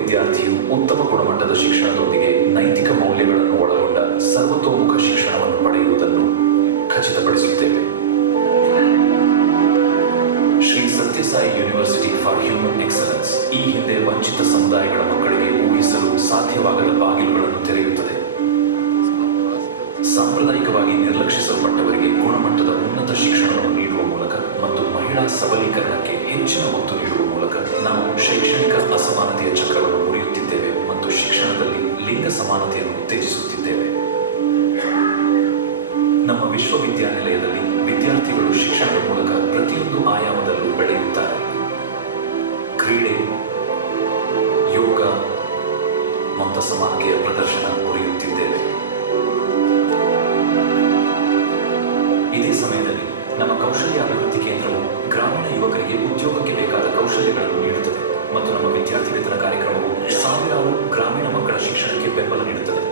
ವಿದ್ಯಾರ್ಥಿಯು ಉತ್ತಮ ಗುಣಮಟ್ಟದ ಶಿಕ್ಷಣದೊಂದಿಗೆ ನೈತಿಕ ಮೌಲ್ಯಗಳನ್ನು ಒಳಗೊಂಡ ಸರ್ವತೋಮುಖ ಶಿಕ್ಷಣವನ್ನು ಪಡೆಯುವುದನ್ನು ಖಚಿತಪಡಿಸುತ್ತೇವೆ. Shri Sathya Sai university for human excellence ಈ ಹಿಂದೆ ವಂಚಿತ ಸಮುದಾಯಗಳ ಮಕ್ಕಳಿಗೆ ಊಹಿಸಲು ಸಾಧ್ಯವಾಗದ ಬಾಗಿಲುಗಳನ್ನು ತೆರೆಯುತ್ತದೆ. ಸಾಂಪ್ರದಾಯಿಕವಾಗಿ ನಿರ್ಲಕ್ಷಿಸಲ್ಪಟ್ಟವರಿಗೆ ಗುಣಮಟ್ಟದ ಉನ್ನತ ಶಿಕ್ಷಣವನ್ನು ನೀಡುವ ಮೂಲಕ ಮತ್ತು ಮಹಿಳಾ ಸಬಲೀಕರಣಕ್ಕೆ ಹೆಚ್ಚಿನ ಒತ್ತು ನೀಡುವ ಮೂಲಕ ನಾವು ಶೈಕ್ಷಣಿಕ ಅಸಮಾನತೆಯ ಚಕ್ರವನ್ನು ಮುರಿಯುತ್ತಿದ್ದೇವೆ ಮತ್ತು ಶಿಕ್ಷಣದಲ್ಲಿ ಲಿಂಗ ಸಮಾನತೆಯನ್ನು ಉತ್ತೇಜಿಸುತ್ತಿದ್ದೇವೆ. ನಮ್ಮ ವಿಶ್ವವಿದ್ಯಾನಿಲಯದಲ್ಲಿ ವಿದ್ಯಾರ್ಥಿಗಳು ಶಿಕ್ಷಣದ ಮೂಲಕ ಪ್ರತಿಯೊಂದು ಆಯಾಮದಲ್ಲೂ ಬೆಳೆಯುತ್ತಾರೆ. ಕ್ರೀಡೆ, ಯೋಗ, ಮತ ಸಮಾನತೆಯ ಪ್ರದರ್ಶನ ಮುರಿಯುತ್ತಿದ್ದೇವೆ. ಇದೇ ಸಮಯದಲ್ಲಿ ನಮ್ಮ ಕೌಶಲ್ಯ ಅಭಿವೃದ್ಧಿ ಕೇಂದ್ರವು ಗ್ರಾಮೀಣ ಯುವಕರಿಗೆ ಉದ್ಯೋಗಕ್ಕೆ ಬೇಕಾದ ಕೌಶಲ್ಯಗಳನ್ನು ನೀಡುತ್ತದೆ ಮತ್ತು ನಮ್ಮ ವಿದ್ಯಾರ್ಥಿ ವೇತನ ಕಾರ್ಯಕ್ರಮವು ಸಾವಿರಾರು ಗ್ರಾಮೀಣ ಮಕ್ಕಳ ಶಿಕ್ಷಣಕ್ಕೆ ಬೆಂಬಲ ನೀಡುತ್ತದೆ.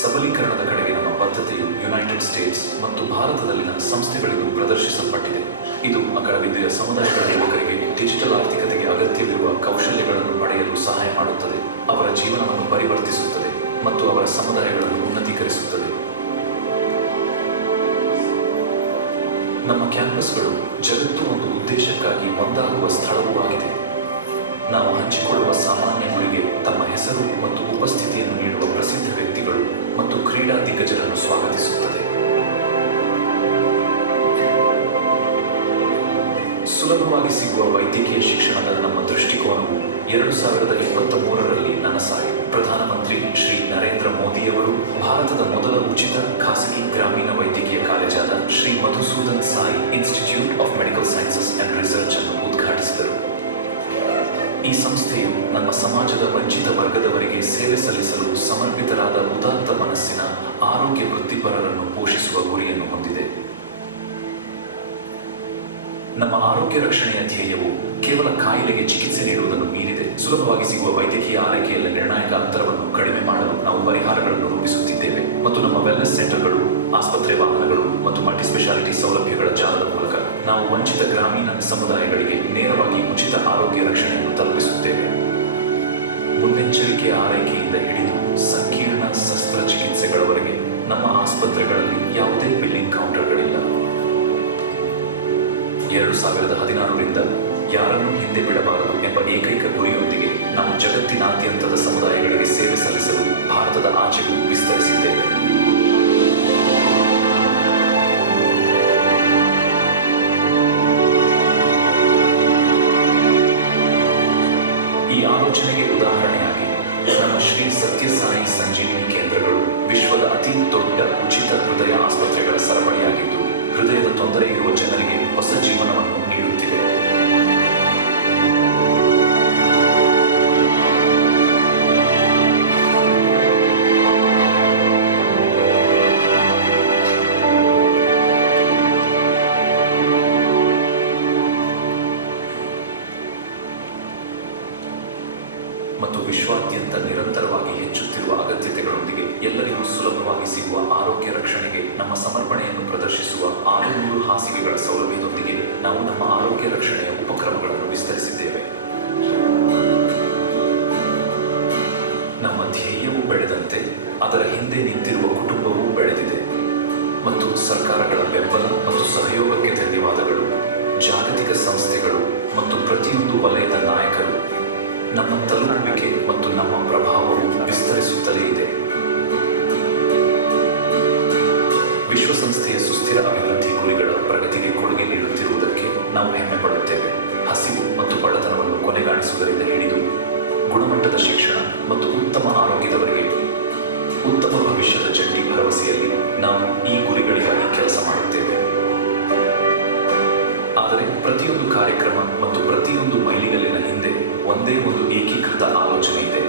ಸಬಲೀಕರಣದ ಕಡೆಗೆ ನಮ್ಮ ಬದ್ಧತೆಯು ಯುನೈಟೆಡ್ ಸ್ಟೇಟ್ಸ್ ಮತ್ತು ಭಾರತದಲ್ಲಿನ ಸಂಸ್ಥೆಗಳಿಗೂ ಪ್ರದರ್ಶಿಸಲ್ಪಟ್ಟಿದೆ. ಇದು ಅಕಳವಿದ್ಯೆಯ ಸಮುದಾಯಗಳ ಯುವಕರಿಗೆ ಡಿಜಿಟಲ್ ಆರ್ಥಿಕತೆಗೆ ಅಗತ್ಯವಿರುವ ಕೌಶಲ್ಯಗಳನ್ನು ಪಡೆಯಲು ಸಹಾಯ ಮಾಡುತ್ತದೆ, ಅವರ ಜೀವನವನ್ನು ಪರಿವರ್ತಿಸುತ್ತದೆ ಮತ್ತು ಅವರ ಸಮುದಾಯಗಳನ್ನು ಉನ್ನತೀಕರಿಸುತ್ತದೆ. ನಮ್ಮ ಕ್ಯಾಂಪಸ್ಗಳು ಜಗತ್ತು ಒಂದು ಉದ್ದೇಶಕ್ಕಾಗಿ ಒಂದಾಗುವ ಸ್ಥಳವೂ ಆಗಿದೆ. ನಾವು ಹಂಚಿಕೊಳ್ಳುವ ಸಾಮಾನ್ಯ ಗುರಿಗೆ ತಮ್ಮ ಹೆಸರು ಮತ್ತು ಉಪಸ್ಥಿತಿಯನ್ನು ನೀಡುವ ಪ್ರಸಿದ್ಧ ವ್ಯಕ್ತಿಗಳು ಮತ್ತು ಕ್ರೀಡಾ ದಿಗ್ಗಜರನ್ನು ಸ್ವಾಗತಿಸುತ್ತದೆ. ಸುಲಭವಾಗಿ ಸಿಗುವ ವೈದ್ಯಕೀಯ ಶಿಕ್ಷಣದ ನಮ್ಮ ದೃಷ್ಟಿಕೋನವು 2023ರಲ್ಲಿ ನನಸಾಗಿ ಪ್ರಧಾನಮಂತ್ರಿ ಶ್ರೀ ನರೇಂದ್ರ ಮೋದಿಯವರು ಭಾರತದ ಮೊದಲ ಉಚಿತ ಖಾಸಗಿ ಗ್ರಾಮೀಣ ವೈದ್ಯಕೀಯ ಕಾಲೇಜಾದ Shri Madhusudan Sai institute of medical sciences and research ಅನ್ನು ಉದ್ಘಾಟಿಸಿದರು. ಈ ಸಂಸ್ಥೆಯು ನಮ್ಮ ಸಮಾಜದ ವಂಚಿತ ವರ್ಗದವರಿಗೆ ಸೇವೆ ಸಲ್ಲಿಸಲು ಸಮರ್ಪಿತರಾದ ಉದಾತ್ತ ಮನಸ್ಸಿನ ಆರೋಗ್ಯ ವೃತ್ತಿಪರರನ್ನು ಪೋಷಿಸುವ ಗುರಿಯನ್ನು ಹೊಂದಿದೆ. ನಮ್ಮ ಆರೋಗ್ಯ ರಕ್ಷಣೆಯ ಧ್ಯೇಯವು ಕೇವಲ ಕಾಯಿಲೆಗೆ ಚಿಕಿತ್ಸೆ ನೀಡುವುದನ್ನು ಮೀರಿದೆ. ಸುಲಭವಾಗಿ ಸಿಗುವ ವೈದ್ಯಕೀಯ ಆರೈಕೆಯಲ್ಲಿ ನಿರ್ಣಾಯಕ ಅಂತರವನ್ನು ಕಡಿಮೆ ಮಾಡಲು ನಾವು ಪರಿಹಾರಗಳನ್ನು ರೂಪಿಸುತ್ತಿದ್ದೇವೆ ಮತ್ತು ನಮ್ಮ ವೆಲ್ನೆಸ್ ಸೆಂಟರ್ಗಳು, ಆಸ್ಪತ್ರೆ ವಾಹನಗಳು ಮತ್ತು ಮಲ್ಟಿಸ್ಪೆಷಾಲಿಟಿ ಸೌಲಭ್ಯಗಳ ಜಾಲದ ಮೂಲಕ ನಾವು ವಂಚಿತ ಗ್ರಾಮೀಣ ಸಮುದಾಯಗಳಿಗೆ ನೇರವಾಗಿ ಉಚಿತ ಆರೋಗ್ಯ ರಕ್ಷಣೆಯನ್ನು ತಲುಪಿಸುತ್ತೇವೆ. ಮುನ್ನೆಚ್ಚರಿಕೆಯ ಆರೈಕೆಯಿಂದ ಹಿಡಿದು ಸಂಕೀರ್ಣ ಶಸ್ತ್ರಚಿಕಿತ್ಸೆಗಳವರೆಗೆ ನಮ್ಮ ಆಸ್ಪತ್ರೆಗಳಲ್ಲಿ ಯಾವುದೇ ಬಿಲ್ಲಿಂಗ್ ಕೌಂಟರ್ಗಳಿಲ್ಲ. 2016ರಿಂದ ಯಾರನ್ನೂ ಹಿಂದೆ ಬಿಡಬಾರದು ಎಂಬ ಏಕೈಕ ಗುರಿಯೊಂದಿಗೆ ನಾವು ಜಗತ್ತಿನಾದ್ಯಂತದ ಸಮುದಾಯಗಳಿಗೆ ಸೇವೆ ಸಲ್ಲಿಸಲು ಭಾರತದ ಆಚೆಗೂ ವಿಸ್ತರಿಸಿದ್ದೇವೆ. ಈ ಆಲೋಚನೆಗೆ ಉದಾಹರಣೆಯಾಗಿ ನಮ್ಮ ಶ್ರೀ ಸತ್ಯಸಾಯಿ ಸಂಜೀವಿನಿ ಕೇಂದ್ರಗಳು ವಿಶ್ವದ ಅತಿ ದೊಡ್ಡ ಉಚಿತ ಹೃದಯ ಆಸ್ಪತ್ರೆಗಳ ಸರಪಳಿಯಾಗಿದ್ದು, ಹೃದಯದ ತೊಂದರೆ ಇರುವ ಜನರಿಗೆ ಹೊಸ ಜೀವನವನ್ನು ನೀಡುತ್ತಿವೆ. ಮತ್ತು ವಿಶ್ವಾದ್ಯಂತ ನಿರಂತರವಾಗಿ ಹೆಚ್ಚುತ್ತಿರುವ ಅಗತ್ಯತೆಗಳೊಂದಿಗೆ ಎಲ್ಲರಿಗೂ ಸುಲಭವಾಗಿ ಸಿಗುವ ಆರೋಗ್ಯ ರಕ್ಷಣೆಗೆ ನಮ್ಮ ಸಮರ್ಪಣೆಯನ್ನು ಪ್ರದರ್ಶಿಸುವ 600 ಹಾಸಿಗೆಗಳ ಸೌಲಭ್ಯದೊಂದಿಗೆ ನಾವು ನಮ್ಮ ಆರೋಗ್ಯ ರಕ್ಷಣೆಯ ಉಪಕ್ರಮಗಳನ್ನು ವಿಸ್ತರಿಸಿದ್ದೇವೆ. ನಮ್ಮ ಧ್ಯೇಯವು ಬೆಳೆದಂತೆ ಅದರ ಹಿಂದೆ ನಿಂತಿರುವ ಕುಟುಂಬವೂ ಬೆಳೆದಿದೆ ಮತ್ತು ಸರ್ಕಾರಗಳ ಬೆಂಬಲ ಮತ್ತು ಸಹಯೋಗಕ್ಕೆ ಧನ್ಯವಾದಗಳು. ಜಾಗತಿಕ ಸಂಸ್ಥೆಗಳು ಮತ್ತು ಪ್ರತಿಯೊಂದು ವಲಯದ ನಾಯಕರು ನಮ್ಮ ತಲುಪುವಿಕೆ ಮತ್ತು ನಮ್ಮ ಪ್ರಭಾವವು ವಿಸ್ತರಿಸುತ್ತಲೇ ಇದೆ. ವಿಶ್ವಸಂಸ್ಥೆಯ ಸುಸ್ಥಿರ ಅಭಿವೃದ್ಧಿ ಗುರಿಗಳ ಪ್ರಗತಿಗೆ ಕೊಡುಗೆ ನೀಡುತ್ತಿರುವುದಕ್ಕೆ ನಾವು ಹೆಮ್ಮೆ ಪಡುತ್ತೇವೆ. ಹಸಿವು ಮತ್ತು ಬಡತನವನ್ನು ಕೊನೆಗಾಣಿಸುವುದರಿಂದ ಹಿಡಿದು ಗುಣಮಟ್ಟದ ಶಿಕ್ಷಣ ಮತ್ತು ಉತ್ತಮ ಆರೋಗ್ಯದವರೆಗೆ ಉತ್ತಮ ಭವಿಷ್ಯದ ಜಂಟಿ ಭರವಸೆಯಲ್ಲಿ ನಾವು ಈ ಗುರಿಗಳಿಗಾಗಿ ಕೆಲಸ ಮಾಡುತ್ತೇವೆ. ಆದರೆ ಪ್ರತಿಯೊಂದು ಕಾರ್ಯಕ್ರಮ ಮತ್ತು ಪ್ರತಿಯೊಂದು ಮೈಲಿಗಲ್ಲಿನ ಹಿಂದೆ ಒಂದೇ ಒಂದು ಏಕೀಕೃತ ಆಲೋಚನೆ ಇದೆ.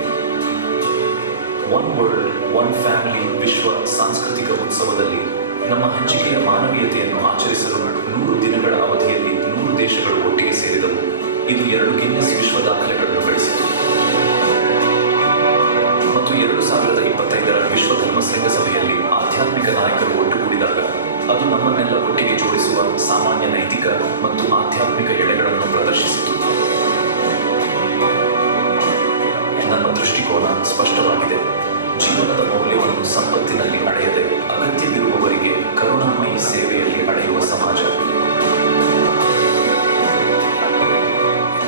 ಒನ್ ವರ್ಲ್ಡ್ ಒನ್ ಫ್ಯಾಮಿಲಿ ವಿಶ್ವ ಸಾಂಸ್ಕೃತಿಕ ಉತ್ಸವದಲ್ಲಿ ನಮ್ಮ ಹಂಚಿಕೆಯ ಮಾನವೀಯತೆಯನ್ನು ಆಚರಿಸಲು 100 ದಿನಗಳ ಅವಧಿಯಲ್ಲಿ 100 ದೇಶಗಳು ಒಟ್ಟಿಗೆ ಸೇರಿದವು. ಇದು 2 ಗಿನ್ನೆಸ್ ವಿಶ್ವ ದಾಖಲೆಗಳನ್ನು ಗಳಿಸಿತು ಮತ್ತು 2025ರ ವಿಶ್ವ ಧರ್ಮ ಶೃಂಗಸಭೆಯಲ್ಲಿ ಆಧ್ಯಾತ್ಮಿಕ ನಾಯಕರು ಒಟ್ಟುಗೂಡಿದಾಗ ಅದು ನಮ್ಮನ್ನೆಲ್ಲ ಒಟ್ಟಿಗೆ ಜೋಡಿಸುವ ಸಾಮಾನ್ಯ ನೈತಿಕ ಸ್ಪಷ್ಟವಾಗಿದೆ. ಜೀವನದ ಮೌಲ್ಯವನ್ನು ಸಂಪತ್ತಿನಲ್ಲಿ ಅಳೆಯದೆ ಅಗತ್ಯವಿರುವವರಿಗೆ ಕರುಣಾಮಯಿ ಸೇವೆಯಲ್ಲಿ ಅಳೆಯುವ ಸಮಾಜ.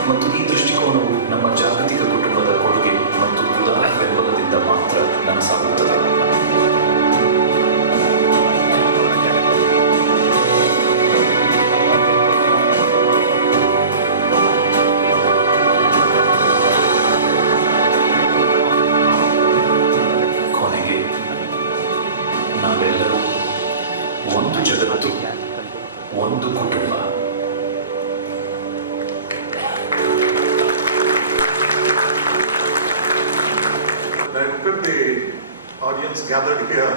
ಮತ್ತು ಈ ದೃಷ್ಟಿಕೋನವು ನಮ್ಮ ಜಾಗತಿಕ ಕುಟುಂಬದ ಕೊಡುಗೆ ಮತ್ತು ಉದಾರ ಬೆಂಬಲದಿಂದ ಮಾತ್ರ ನನಸಾಗುತ್ತದೆ. ಕೊನೆಗೆ ನಾವೆಲ್ಲರೂ ಒಂದು ಜಗತ್ತು, ಒಂದು ಕುಟುಂಬ. Look at the audience gathered here.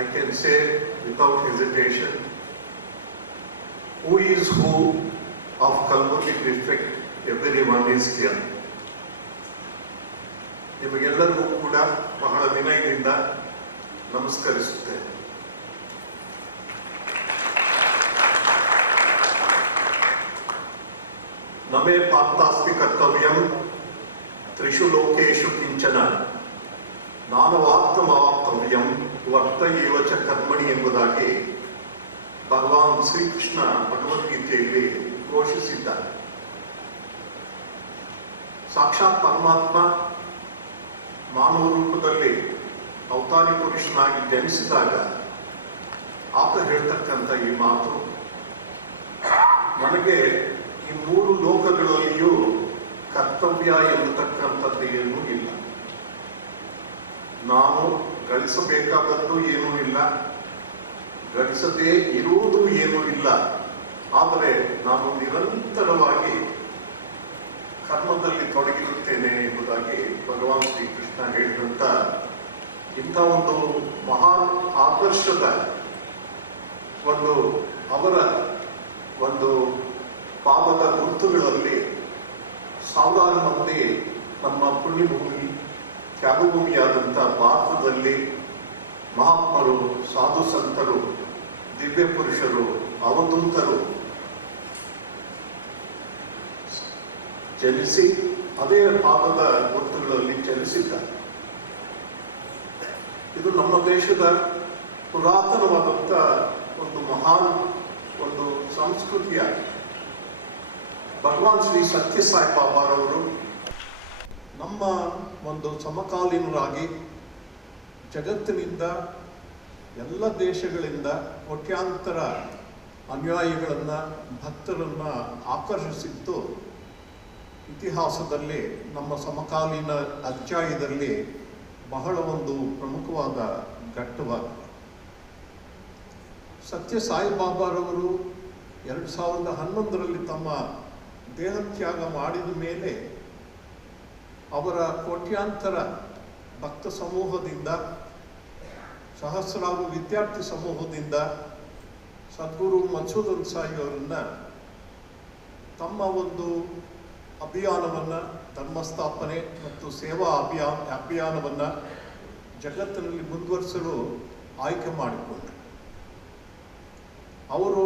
I can say without hesitation, who is who of Kalburgi district, everyone is here. ನಿಮಗೆಲ್ಲರಿಗೂ ಕೂಡ ಬಹಳ ವಿನಯದಿಂದ ನಮಸ್ಕರಿಸುತ್ತೇನೆ. ನಮೇ ಪಾರ್ಥಾಸ್ತಿ ಕರ್ತವ್ಯಂ ತ್ರಿಷು ಲೋಕೇಶು ಕಿಂಚನ ನಾನವಾಪ್ತಮವಾಪ್ತವ್ಯಂ ವರ್ತ ಏವ ಚ ಕರ್ಮಣಿ ಎಂಬುದಾಗಿ ಭಗವಾನ್ ಶ್ರೀಕೃಷ್ಣ ಭಗವದ್ಗೀತೆಯಲ್ಲಿ ಘೋಷಿಸಿದ್ದಾರೆ. ಸಾಕ್ಷಾತ್ ಪರಮಾತ್ಮ ಮಾನವ ರೂಪದಲ್ಲಿ ಅವತಾರಿ ಪುರುಷನಾಗಿ ಜನಿಸಿದಾಗ ಆತ ಹೇಳ್ತಕ್ಕಂಥ ಈ ಮಾತು, ನನಗೆ ಈ ಮೂರು ಲೋಕಗಳಲ್ಲಿಯೂ ಕರ್ತವ್ಯ ಎಂಬತಕ್ಕಂಥದ್ದು ಏನೂ ಇಲ್ಲ. ನಾನು ಗಳಿಸಬೇಕಾದದ್ದು ಏನೂ ಇಲ್ಲ, ಗಳಿಸದೇ ಇರುವುದು ಏನೂ ಇಲ್ಲ. ಆದರೆ ನಾನು ನಿರಂತರವಾಗಿ ಕರ್ಮದಲ್ಲಿ ತೊಡಗಿರುತ್ತೇನೆ ಎಂಬುದಾಗಿ ಭಗವಾನ್ ಶ್ರೀಕೃಷ್ಣ ಹೇಳಿದಂಥ ಇಂಥ ಒಂದು ಮಹಾನ್ ಆದರ್ಶದ ಅವರ ಒಂದು ಪಾದದ ಗುರುತುಗಳಲ್ಲಿ ಸಾವಿರಾರು ಮಂದಿ ನಮ್ಮ ಪುಣ್ಯಭೂಮಿ ತ್ಯಾಗಭೂಮಿಯಾದಂಥ ಭಾರತದಲ್ಲಿ ಮಹಾತ್ಮರು, ಸಾಧು ಸಂತರು, ದಿವ್ಯ ಪುರುಷರು, ಅವಧೂತರು ಚಲಿಸಿ ಅದೇ ಪಾದದ ಗುರುತುಗಳಲ್ಲಿ ಚಲಿಸಿದ್ದಾರೆ. ಇದು ನಮ್ಮ ದೇಶದ ಪುರಾತನವಾದಂಥ ಒಂದು ಮಹಾನ್ ಒಂದು ಸಂಸ್ಕೃತಿಯ ಭಗವಾನ್ ಶ್ರೀ ಸತ್ಯ ಸಾಯಿ ಬಾಬಾರವರು ನಮ್ಮ ಒಂದು ಸಮಕಾಲೀನರಾಗಿ ಜಗತ್ತಿನಿಂದ ಎಲ್ಲ ದೇಶಗಳಿಂದ ಕೋಟ್ಯಾಂತರ ಅನುಯಾಯಿಗಳನ್ನು, ಭಕ್ತರನ್ನು ಆಕರ್ಷಿಸಿದ್ದು ಇತಿಹಾಸದಲ್ಲಿ ನಮ್ಮ ಸಮಕಾಲೀನ ಅಧ್ಯಾಯದಲ್ಲಿ ಬಹಳ ಒಂದು ಪ್ರಮುಖವಾದ ಘಟ್ಟವಾಗಿದೆ. ಸತ್ಯ ಸಾಯಿಬಾಬಾರವರು 2011ರಲ್ಲಿ ತಮ್ಮ ದೇಹತ್ಯಾಗ ಮಾಡಿದ ಮೇಲೆ ಅವರ ಕೋಟ್ಯಾಂತರ ಭಕ್ತ ಸಮೂಹದಿಂದ, ಸಹಸ್ರಾರು ವಿದ್ಯಾರ್ಥಿ ಸಮೂಹದಿಂದ ಸದ್ಗುರು ಮನ್ಸೂರ್ ಸಾಯಿ ಅವರನ್ನು ತಮ್ಮ ಒಂದು ಅಭಿಯಾನವನ್ನು, ಧರ್ಮಸ್ಥಾಪನೆ ಮತ್ತು ಸೇವಾ ಅಭಿಯಾನವನ್ನು ಜಗತ್ತಿನಲ್ಲಿ ಮುಂದುವರಿಸಲು ಆಯ್ಕೆ ಮಾಡಿಕೊಂಡರು. ಅವರು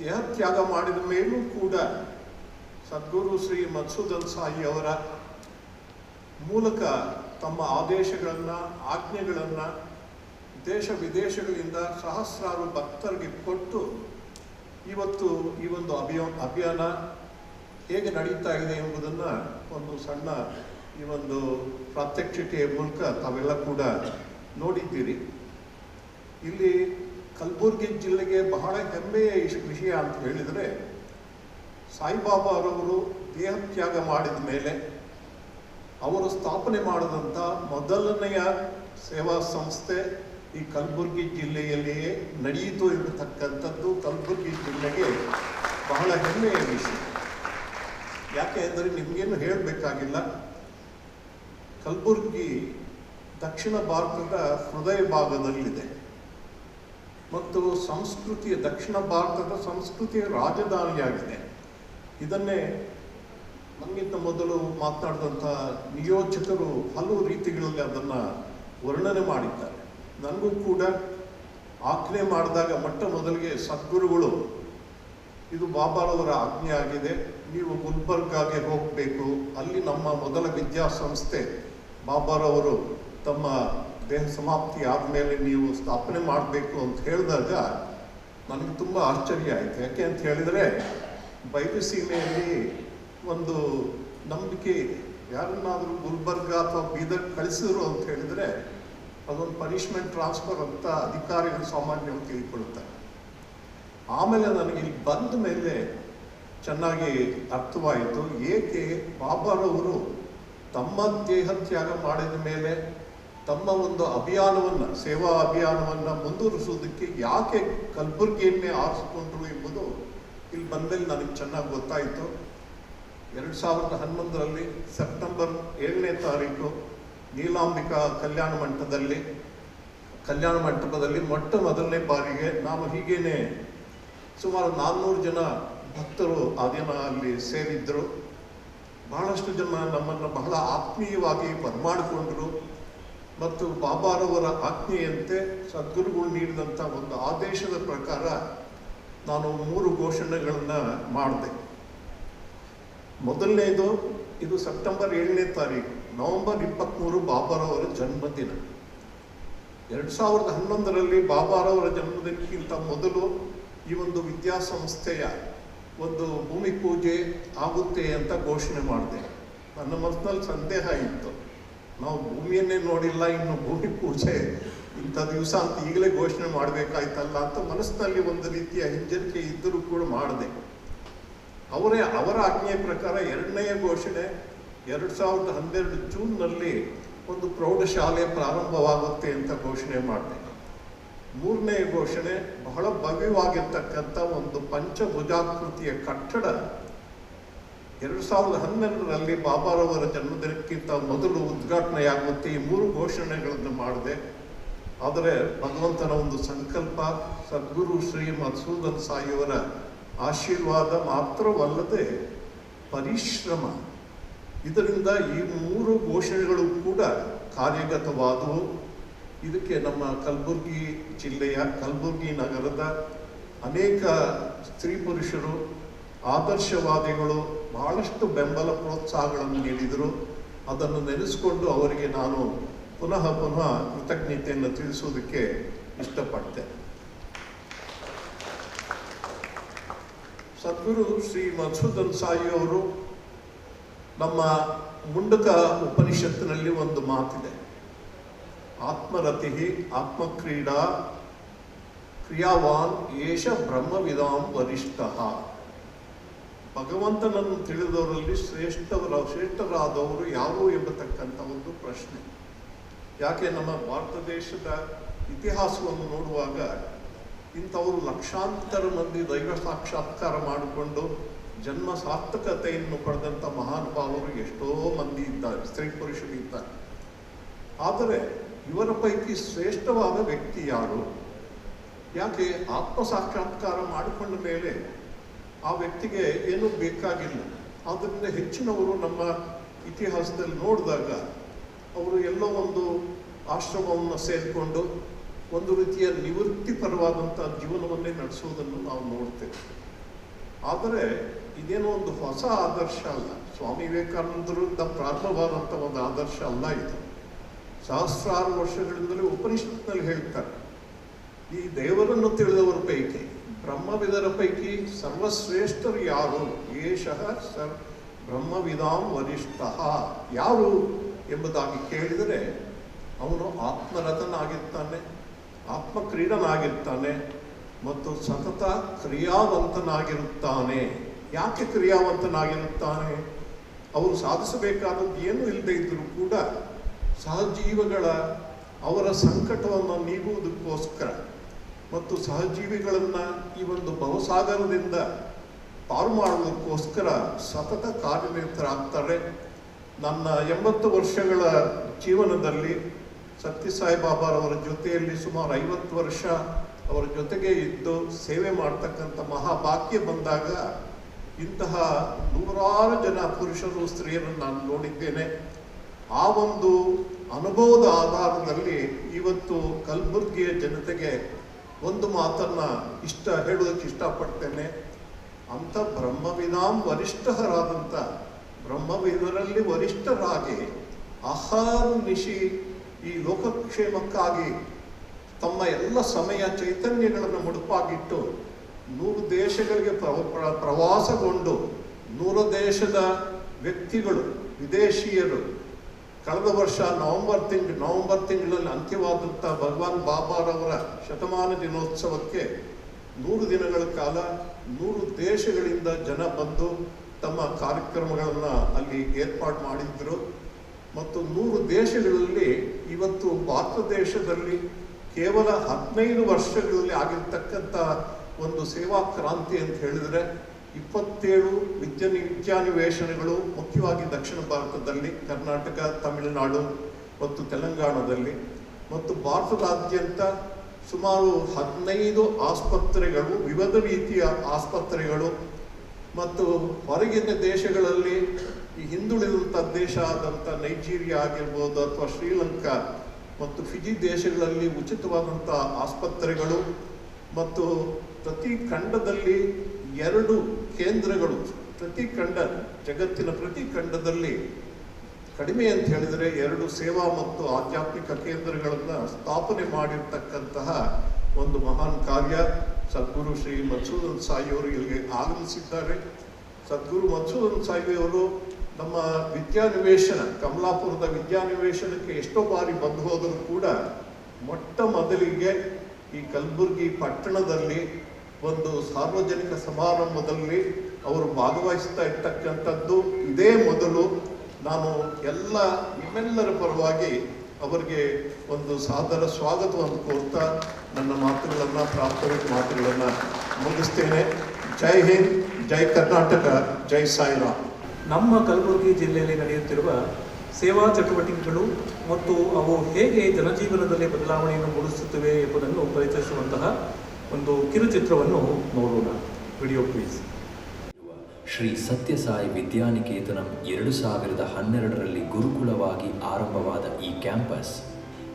ದೇಹತ್ಯಾಗ ಮಾಡಿದ ಮೇಲೂ ಕೂಡ ಸದ್ಗುರು ಶ್ರೀ ಮನ್ಸೂರ್ ಸಾಯಿ ಅವರ ಮೂಲಕ ತಮ್ಮ ಆದೇಶಗಳನ್ನು, ಆಜ್ಞೆಗಳನ್ನು ದೇಶ ವಿದೇಶಗಳಿಂದ ಸಹಸ್ರಾರು ಭಕ್ತರಿಗೆ ಕೊಟ್ಟು ಇವತ್ತು ಈ ಒಂದು ಅಭಿಯಾನ ಹೇಗೆ ನಡೀತಾ ಇದೆ ಎಂಬುದನ್ನು ಒಂದು ಸಣ್ಣ ಈ ಒಂದು ಪ್ರಾತ್ಯಕ್ಷಿಕೆಯ ಮೂಲಕ ತಾವೆಲ್ಲ ಕೂಡ ನೋಡಿದ್ದೀರಿ. ಇಲ್ಲಿ ಕಲಬುರಗಿ ಜಿಲ್ಲೆಗೆ ಬಹಳ ಹೆಮ್ಮೆಯ ವಿಷಯ ಅಂತ ಹೇಳಿದರೆ, ಸಾಯಿಬಾಬಾರವರು ದೇಹತ್ಯಾಗ ಮಾಡಿದ ಮೇಲೆ ಅವರು ಸ್ಥಾಪನೆ ಮಾಡಿದಂಥ ಮೊದಲನೆಯ ಸೇವಾ ಸಂಸ್ಥೆ ಈ ಕಲಬುರಗಿ ಜಿಲ್ಲೆಯಲ್ಲಿಯೇ ನಡೆಯಿತು ಎಂಬತಕ್ಕಂಥದ್ದು ಕಲಬುರಗಿ ಜಿಲ್ಲೆಗೆ ಬಹಳ ಹೆಮ್ಮೆಯ ವಿಷಯ. ಯಾಕೆ ಅಂದರೆ ನಿಮಗೇನು ಹೇಳಬೇಕಾಗಿಲ್ಲ, ಕಲಬುರಗಿ ದಕ್ಷಿಣ ಭಾರತದ ಹೃದಯ ಭಾಗದಲ್ಲಿದೆ ಮತ್ತು ದಕ್ಷಿಣ ಭಾರತದ ಸಂಸ್ಕೃತಿಯ ರಾಜಧಾನಿಯಾಗಿದೆ. ಇದನ್ನೇ ನಮಗಿಂತ ಮೊದಲು ಮಾತನಾಡಿದಂಥ ನಿಯೋಜಕರು ಹಲವು ರೀತಿಗಳಲ್ಲಿ ಅದನ್ನು ವರ್ಣನೆ ಮಾಡಿದ್ದಾರೆ. ನನಗೂ ಕೂಡ ಆಜ್ಞೆ ಮಾಡಿದಾಗ ಮೊಟ್ಟ ಮೊದಲಿಗೆ ಸದ್ಗುರುಗಳು ಇದು ಬಾಬಾರವರ ಆಜ್ಞೆ ಆಗಿದೆ. ನೀವು ಗುಲ್ಬರ್ಗಾಗೆ ಹೋಗಬೇಕು, ಅಲ್ಲಿ ನಮ್ಮ ಮೊದಲ ವಿದ್ಯಾಸಂಸ್ಥೆ ಬಾಬಾರವರು ತಮ್ಮ ದೇಹ ಸಮಾಪ್ತಿ ಆದಮೇಲೆ ನೀವು ಸ್ಥಾಪನೆ ಮಾಡಬೇಕು ಅಂತ ಹೇಳಿದಾಗ ನನಗೆ ತುಂಬ ಆಶ್ಚರ್ಯ ಆಯಿತು. ಯಾಕೆ ಅಂತ ಹೇಳಿದರೆ ಬಯಲುಸೀಮೆಯಲ್ಲಿ ಒಂದು ನಂಬಿಕೆ ಇದೆ, ಯಾರನ್ನಾದರೂ ಗುಲ್ಬರ್ಗ ಅಥವಾ ಬೀದರ್ ಕಳಿಸಿದ್ರು ಅಂತ ಹೇಳಿದರೆ ಅದೊಂದು ಪನಿಷ್ಮೆಂಟ್ ಟ್ರಾನ್ಸ್ಫರ್ ಅಂತ ಅಧಿಕಾರಿಗಳು ಸಾಮಾನ್ಯವಾಗಿ ತಿಳ್ಕೊಳ್ತಾರೆ. ಆಮೇಲೆ ನನಗೆ ಇಲ್ಲಿ ಬಂದ ಮೇಲೆ ಚೆನ್ನಾಗಿ ಅರ್ಥವಾಯಿತು, ಏಕೆ ಬಾಬಾರವರು ತಮ್ಮ ದೇಹ ತ್ಯಾಗ ಮಾಡಿದ ಮೇಲೆ ತಮ್ಮ ಒಂದು ಅಭಿಯಾನವನ್ನು, ಸೇವಾ ಅಭಿಯಾನವನ್ನು ಮುಂದುವರಿಸೋದಕ್ಕೆ ಯಾಕೆ ಕಲಬುರಗಿಯನ್ನೇ ಆರಿಸಿಕೊಂಡ್ರು ಎಂಬುದು ಇಲ್ಲಿ ಬಂದಲ್ಲಿ ನನಗೆ ಚೆನ್ನಾಗಿ ಗೊತ್ತಾಯಿತು. 2011ರಲ್ಲಿ ಸೆಪ್ಟೆಂಬರ್ 7ನೇ ತಾರೀಕು ನೀಲಾಂಬಿಕಾ ಕಲ್ಯಾಣ ಮಂಟಪದಲ್ಲಿ ಮೊಟ್ಟ ಮೊದಲನೇ ಬಾರಿಗೆ ನಾವು ಹೀಗೇನೆ ಸುಮಾರು 400 ಜನ ಭಕ್ತರು ಆ ದಿನ ಅಲ್ಲಿ ಸೇರಿದ್ದರು. ಬಹಳಷ್ಟು ಜನ ನಮ್ಮನ್ನು ಬಹಳ ಆತ್ಮೀಯವಾಗಿ ಬರಮಾಡಿಕೊಂಡರು ಮತ್ತು ಬಾಬಾರವರ ಆಜ್ಞೆಯಂತೆ ಸದ್ಗುರುಗಳು ನೀಡಿದಂಥ ಒಂದು ಆದೇಶದ ಪ್ರಕಾರ ನಾನು 3 ಘೋಷಣೆಗಳನ್ನು ಮಾಡಿದೆ. ಮೊದಲನೇದು, ಇದು ಸೆಪ್ಟೆಂಬರ್ 7ನೇ ತಾರೀಕು, ನವೆಂಬರ್ 23 ಬಾಬಾರವರ ಜನ್ಮದಿನ. 2011ರಲ್ಲಿ ಬಾಬಾರವರ ಜನ್ಮದಿನಕ್ಕಿಂತ ಮೊದಲು ಈ ಒಂದು ವಿದ್ಯಾಸಂಸ್ಥೆಯ ಒಂದು ಭೂಮಿ ಪೂಜೆ ಆಗುತ್ತೆ ಅಂತ ಘೋಷಣೆ ಮಾಡಿದೆ. ನನ್ನ ಮನಸ್ಸಿನಲ್ಲಿ ಸಂದೇಹ ಇತ್ತು, ನಾವು ಭೂಮಿಯನ್ನೇ ನೋಡಿಲ್ಲ, ಇನ್ನು ಭೂಮಿ ಪೂಜೆ ಇಂಥ ದಿವಸ ಅಂತ ಈಗಲೇ ಘೋಷಣೆ ಮಾಡಬೇಕಾಯ್ತಲ್ಲ ಅಂತ ಮನಸ್ಸಿನಲ್ಲಿ ಒಂದು ರೀತಿಯ ಹಿಂಜರಿಕೆ ಇದ್ದರೂ ಕೂಡ ಮಾಡಿದೆ. ಅವರ ಆಜ್ಞೆಯ ಪ್ರಕಾರ 2ನೇ ಘೋಷಣೆ 2012 ಜೂನ್ನಲ್ಲಿ ಒಂದು ಪ್ರೌಢಶಾಲೆ ಪ್ರಾರಂಭವಾಗುತ್ತೆ ಅಂತ ಘೋಷಣೆ ಮಾಡಿದೆ. 3ನೇ ಘೋಷಣೆ ಬಹಳ ಭವ್ಯವಾಗಿರ್ತಕ್ಕಂಥ ಒಂದು ಪಂಚಭುಜಾಕೃತಿಯ ಕಟ್ಟಡ 2012ರಲ್ಲಿ ಬಾಬಾರವರ ಜನ್ಮದಿನಕ್ಕಿಂತ ಮೊದಲು ಉದ್ಘಾಟನೆಯಾಗುತ್ತೆ. ಈ 3 ಘೋಷಣೆಗಳನ್ನು ಮಾಡಿದೆ. ಆದರೆ ಭಗವಂತನ ಒಂದು ಸಂಕಲ್ಪ, ಸದ್ಗುರು ಶ್ರೀ ಮಧುಸೂದನ್ ಸಾಯಿಯವರ ಆಶೀರ್ವಾದ ಮಾತ್ರವಲ್ಲದೆ ಪರಿಶ್ರಮ, ಇದರಿಂದ ಈ 3 ಘೋಷಣೆಗಳು ಕೂಡ ಕಾರ್ಯಗತವಾದವು. ಇದಕ್ಕೆ ನಮ್ಮ ಕಲಬುರಗಿ ಜಿಲ್ಲೆಯ, ಕಲಬುರಗಿ ನಗರದ ಅನೇಕ ಸ್ತ್ರೀ ಪುರುಷರು, ಆದರ್ಶವಾದಿಗಳು ಬಹಳಷ್ಟು ಬೆಂಬಲ ಪ್ರೋತ್ಸಾಹಗಳನ್ನು ನೀಡಿದರು. ಅದನ್ನು ನೆನೆಸ್ಕೊಂಡು ಅವರಿಗೆ ನಾನು ಪುನಃ ಕೃತಜ್ಞತೆಯನ್ನು ತಿಳಿಸೋದಕ್ಕೆ ಇಷ್ಟಪಡ್ತೆ. ಸದ್ಗುರು ಶ್ರೀ ಮಧುಸೂದನ್ ಸಾಯಿಯವರು ನಮ್ಮ ಮುಂಡಕ ಉಪನಿಷತ್ತಿನಲ್ಲಿ ಒಂದು ಮಾತಿದೆ, ಆತ್ಮರತಿ ಆತ್ಮಕ್ರೀಡಾ ಕ್ರಿಯಾವಾನ್ ಏಷ ಬ್ರಹ್ಮವಿದಾಂ ವರಿಷ್ಠ. ಭಗವಂತನನ್ನು ತಿಳಿದವರಲ್ಲಿ ಶ್ರೇಷ್ಠರಾದವರು ಯಾರು ಎಂಬತಕ್ಕಂಥ ಒಂದು ಪ್ರಶ್ನೆ. ಯಾಕೆ ನಮ್ಮ ಭಾರತ ದೇಶದ ಇತಿಹಾಸವನ್ನು ನೋಡುವಾಗ ಇಂಥವರು ಲಕ್ಷಾಂತರ ಮಂದಿ ದೈವ ಸಾಕ್ಷಾತ್ಕಾರ ಮಾಡಿಕೊಂಡು ಜನ್ಮ ಸಾರ್ಥಕತೆಯನ್ನು ಪಡೆದಂಥ ಮಹಾನುಭಾವರು ಎಷ್ಟೋ ಮಂದಿ ಇದ್ದಾರೆ, ಸ್ತ್ರೀ ಪುರುಷರು ಇದ್ದಾರೆ. ಆದರೆ ಇವರ ಪೈಕಿ ಶ್ರೇಷ್ಠವಾದ ವ್ಯಕ್ತಿ ಯಾರು? ಯಾಕೆ ಆತ್ಮ ಸಾಕ್ಷಾತ್ಕಾರ ಮಾಡಿಕೊಂಡ ಮೇಲೆ ಆ ವ್ಯಕ್ತಿಗೆ ಏನೂ ಬೇಕಾಗಿಲ್ಲ. ಆದ್ದರಿಂದ ಹೆಚ್ಚಿನವರು ನಮ್ಮ ಇತಿಹಾಸದಲ್ಲಿ ನೋಡಿದಾಗ ಅವರು ಎಲ್ಲೋ ಒಂದು ಆಶ್ರಮವನ್ನು ಸೇರಿಕೊಂಡು ಒಂದು ರೀತಿಯ ನಿವೃತ್ತಿಪರವಾದಂಥ ಜೀವನವನ್ನೇ ನಡೆಸುವುದನ್ನು ನಾವು ನೋಡ್ತೇವೆ. ಆದರೆ ಇದೇನೋ ಒಂದು ಹೊಸ ಆದರ್ಶ ಅಲ್ಲ, ಸ್ವಾಮಿ ವಿವೇಕಾನಂದರಿಂದ ಪ್ರಾರಂಭವಾದಂಥ ಒಂದು ಆದರ್ಶ ಅಲ್ಲ ಇದು. ಸಹಸ್ರಾರು ವರ್ಷಗಳಿಂದಲೇ ಉಪನಿಷತ್ನಲ್ಲಿ ಹೇಳ್ತಾರೆ, ಈ ದೇವರನ್ನು ತಿಳಿದವರ ಪೈಕಿ, ಬ್ರಹ್ಮವಿದರ ಪೈಕಿ ಸರ್ವಶ್ರೇಷ್ಠರು ಯಾರು? ಏಷಃ ಬ್ರಹ್ಮವಿದಾಂ ವರಿಷ್ಠ. ಯಾರು ಎಂಬುದಾಗಿ ಕೇಳಿದರೆ ಅವನು ಆತ್ಮರತನಾಗಿರ್ತಾನೆ, ಆತ್ಮಕ್ರೀಡನಾಗಿರ್ತಾನೆ ಮತ್ತು ಸತತ ಕ್ರಿಯಾವಂತನಾಗಿರುತ್ತಾನೆ. ಯಾಕೆ ಕ್ರಿಯಾವಂತನಾಗಿರುತ್ತಾನೆ? ಅವರು ಸಾಧಿಸಬೇಕಾದದ್ದು ಏನೂ ಇಲ್ಲದೆ ಇದ್ದರೂ ಕೂಡ ಸಹಜೀವಿಗಳ ಅವರ ಸಂಕಟವನ್ನು ನೀಗುವುದಕ್ಕೋಸ್ಕರ ಮತ್ತು ಸಹಜೀವಿಗಳನ್ನು ಈ ಒಂದು ಭವಸಾಗರದಿಂದ ಪಾರು ಮಾಡುವುದಕ್ಕೋಸ್ಕರ ಸತತ ಕಾರ್ಯನಿರತರಾಗ್ತಾರೆ. ನನ್ನ 80 ವರ್ಷಗಳ ಜೀವನದಲ್ಲಿ ಸತ್ಯಸಾಯಿ ಬಾಬಾರವರ ಜೊತೆಯಲ್ಲಿ ಸುಮಾರು 50 ವರ್ಷ ಅವರ ಜೊತೆಗೆ ಇದ್ದು ಸೇವೆ ಮಾಡ್ತಕ್ಕಂಥ ಮಹಾಭಾಗ್ಯ ಬಂದಾಗ ಇಂತಹ ನೂರಾರು ಜನ ಪುರುಷರು ಸ್ತ್ರೀಯರನ್ನು ನಾನು ನೋಡಿದ್ದೇನೆ. ಆ ಒಂದು ಅನುಭವದ ಆಧಾರದಲ್ಲಿ ಇವತ್ತು ಕಲಬುರಗಿಯ ಜನತೆಗೆ ಒಂದು ಮಾತನ್ನು ಹೇಳೋದಕ್ಕೆ ಇಷ್ಟಪಡ್ತೇನೆ. ಅಂಥ ಬ್ರಹ್ಮವಿದಾಂ ವರಿಷ್ಠರಾದಂಥ ಬ್ರಹ್ಮವಿದರಲ್ಲಿ ವರಿಷ್ಠರಾಗಿ ಆಹಾರು ನಿಶಿ ಈ ಲೋಕಕ್ಷೇಮಕ್ಕಾಗಿ ತಮ್ಮ ಎಲ್ಲ ಸಮಯ ಚೈತನ್ಯಗಳನ್ನು ಮುಡುಪಾಗಿಟ್ಟು 100 ದೇಶಗಳಿಗೆ ಪ್ರವಾಸಗೊಂಡು 100 ದೇಶದ ವ್ಯಕ್ತಿಗಳು ವಿದೇಶಿಯರು ಕಳೆದ ವರ್ಷ ನವೆಂಬರ್ ತಿಂಗಳಲ್ಲಿ ಅಂತ್ಯವಾದಂಥ ಭಗವಾನ್ ಬಾಬಾರವರ ಶತಮಾನ ದಿನೋತ್ಸವಕ್ಕೆ 100 ದಿನಗಳ ಕಾಲ 100 ದೇಶಗಳಿಂದ ಜನ ಬಂದು ತಮ್ಮ ಕಾರ್ಯಕ್ರಮಗಳನ್ನು ಅಲ್ಲಿ ಏರ್ಪಾಡು ಮಾಡಿದ್ರು. ಮತ್ತು 100 ದೇಶಗಳಲ್ಲಿ ಇವತ್ತು ಭಾರತ ದೇಶದಲ್ಲಿ ಕೇವಲ 15 ವರ್ಷಗಳಲ್ಲಿ ಆಗಿರ್ತಕ್ಕಂಥ ಒಂದು ಸೇವಾ ಕ್ರಾಂತಿ ಅಂತ ಹೇಳಿದರೆ 27 ವಿದ್ಯಾನಿವೇಶನಗಳು ಮುಖ್ಯವಾಗಿ ದಕ್ಷಿಣ ಭಾರತದಲ್ಲಿ ಕರ್ನಾಟಕ, ತಮಿಳುನಾಡು ಮತ್ತು ತೆಲಂಗಾಣದಲ್ಲಿ, ಮತ್ತು ಭಾರತದಾದ್ಯಂತ ಸುಮಾರು 15 ಆಸ್ಪತ್ರೆಗಳು, ವಿವಿಧ ರೀತಿಯ ಆಸ್ಪತ್ರೆಗಳು, ಮತ್ತು ಹೊರಗಿನ ದೇಶಗಳಲ್ಲಿ ಈ ಹಿಂದುಳಿದಂಥ ದೇಶ ಆದಂಥ ನೈಜೀರಿಯಾ ಆಗಿರ್ಬೋದು ಅಥವಾ ಶ್ರೀಲಂಕಾ ಮತ್ತು ಫಿಜಿ ದೇಶಗಳಲ್ಲಿ ಉಚಿತವಾದಂಥ ಆಸ್ಪತ್ರೆಗಳು, ಮತ್ತು ಪ್ರತಿ ಖಂಡದಲ್ಲಿ 2 ಕೇಂದ್ರಗಳು, ಜಗತ್ತಿನ ಪ್ರತಿ ಖಂಡದಲ್ಲಿ ಕಡಿಮೆ ಅಂತ ಹೇಳಿದರೆ 2 ಸೇವಾ ಮತ್ತು ಆಧ್ಯಾತ್ಮಿಕ ಕೇಂದ್ರಗಳನ್ನು ಸ್ಥಾಪನೆ ಮಾಡಿರ್ತಕ್ಕಂತಹ ಒಂದು ಮಹಾನ್ ಕಾರ್ಯ ಸದ್ಗುರು ಶ್ರೀ ಮಧುಸೂದನ್ ಸಾಯಿಯವರು ಇಲ್ಲಿಗೆ ಆಗಮಿಸಿದ್ದಾರೆ. ಸದ್ಗುರು ಮಧುಸೂದನ್ ಸಾಯಿಯವರು ನಮ್ಮ ವಿದ್ಯಾನಿವೇಶನ, ಕಮಲಾಪುರದ ವಿದ್ಯಾನಿವೇಶನಕ್ಕೆ ಎಷ್ಟೋ ಬಾರಿ ಬಂದು ಹೋದರೂ ಕೂಡ ಮೊಟ್ಟ ಮೊದಲಿಗೆ ಈ ಕಲಬುರಗಿ ಪಟ್ಟಣದಲ್ಲಿ ಒಂದು ಸಾರ್ವಜನಿಕ ಸಮಾರಂಭದಲ್ಲಿ ಅವರು ಭಾಗವಹಿಸ್ತಾ ಇರ್ತಕ್ಕಂಥದ್ದು ಇದೇ ಮೊದಲು. ನಾನು ನಿಮ್ಮೆಲ್ಲರ ಪರವಾಗಿ ಅವರಿಗೆ ಒಂದು ಸಾದರ ಸ್ವಾಗತವನ್ನು ಕೋರ್ತಾ ನನ್ನ ಪ್ರಾಸ್ತಾವಿಕ ಮಾತುಗಳನ್ನು ಮುಗಿಸ್ತೇನೆ. ಜೈ ಹಿಂದ್, ಜೈ ಕರ್ನಾಟಕ, ಜೈ ಸಾಯಿರಾಮ್. ನಮ್ಮ ಕಲಬುರಗಿ ಜಿಲ್ಲೆಯಲ್ಲಿ ನಡೆಯುತ್ತಿರುವ ಸೇವಾ ಚಟುವಟಿಕೆಗಳು ಮತ್ತು ಅವು ಹೇಗೆ ಜನಜೀವನದಲ್ಲಿ ಬದಲಾವಣೆಯನ್ನು ಮೂಡಿಸುತ್ತವೆ ಎಂಬುದನ್ನು ಪರಿಚಯಿಸುವಂತಹ ಒಂದು ಕಿರುಚಿತ್ರವನ್ನು ನೋಡೋಣ. Video please. ಶ್ರೀ ಸತ್ಯಸಾಯಿ ವಿದ್ಯಾನಿಕೇತನಂ 2012ರಲ್ಲಿ ಗುರುಕುಲವಾಗಿ ಆರಂಭವಾದ ಈ ಕ್ಯಾಂಪಸ್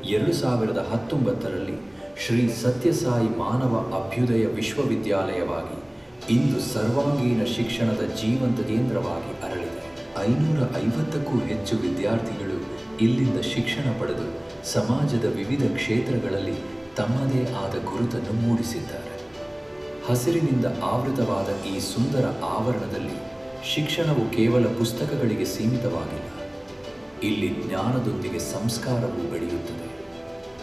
2019ರಲ್ಲಿ ಶ್ರೀ ಸತ್ಯಸಾಯಿ ಮಾನವ ಅಭ್ಯುದಯ ವಿಶ್ವವಿದ್ಯಾಲಯವಾಗಿ ಇಂದು ಸರ್ವಾಂಗೀಣ ಶಿಕ್ಷಣದ ಜೀವಂತ ಕೇಂದ್ರವಾಗಿ ಅರಳಿದೆ. 550ಕ್ಕೂ ಹೆಚ್ಚು ವಿದ್ಯಾರ್ಥಿಗಳು ಇಲ್ಲಿಂದ ಶಿಕ್ಷಣ ಪಡೆದು ಸಮಾಜದ ವಿವಿಧ ಕ್ಷೇತ್ರಗಳಲ್ಲಿ ತಮ್ಮದೇ ಆದ ಗುರುತನ್ನು ಮೂಡಿಸಿದ್ದಾರೆ. ಹಸಿರಿನಿಂದ ಆವೃತವಾದ ಈ ಸುಂದರ ಆವರಣದಲ್ಲಿ ಶಿಕ್ಷಣವು ಕೇವಲ ಪುಸ್ತಕಗಳಿಗೆ ಸೀಮಿತವಾಗಿಲ್ಲ. ಇಲ್ಲಿ ಜ್ಞಾನದೊಂದಿಗೆ ಸಂಸ್ಕಾರವೂ ಬೆಳೆಯುತ್ತದೆ,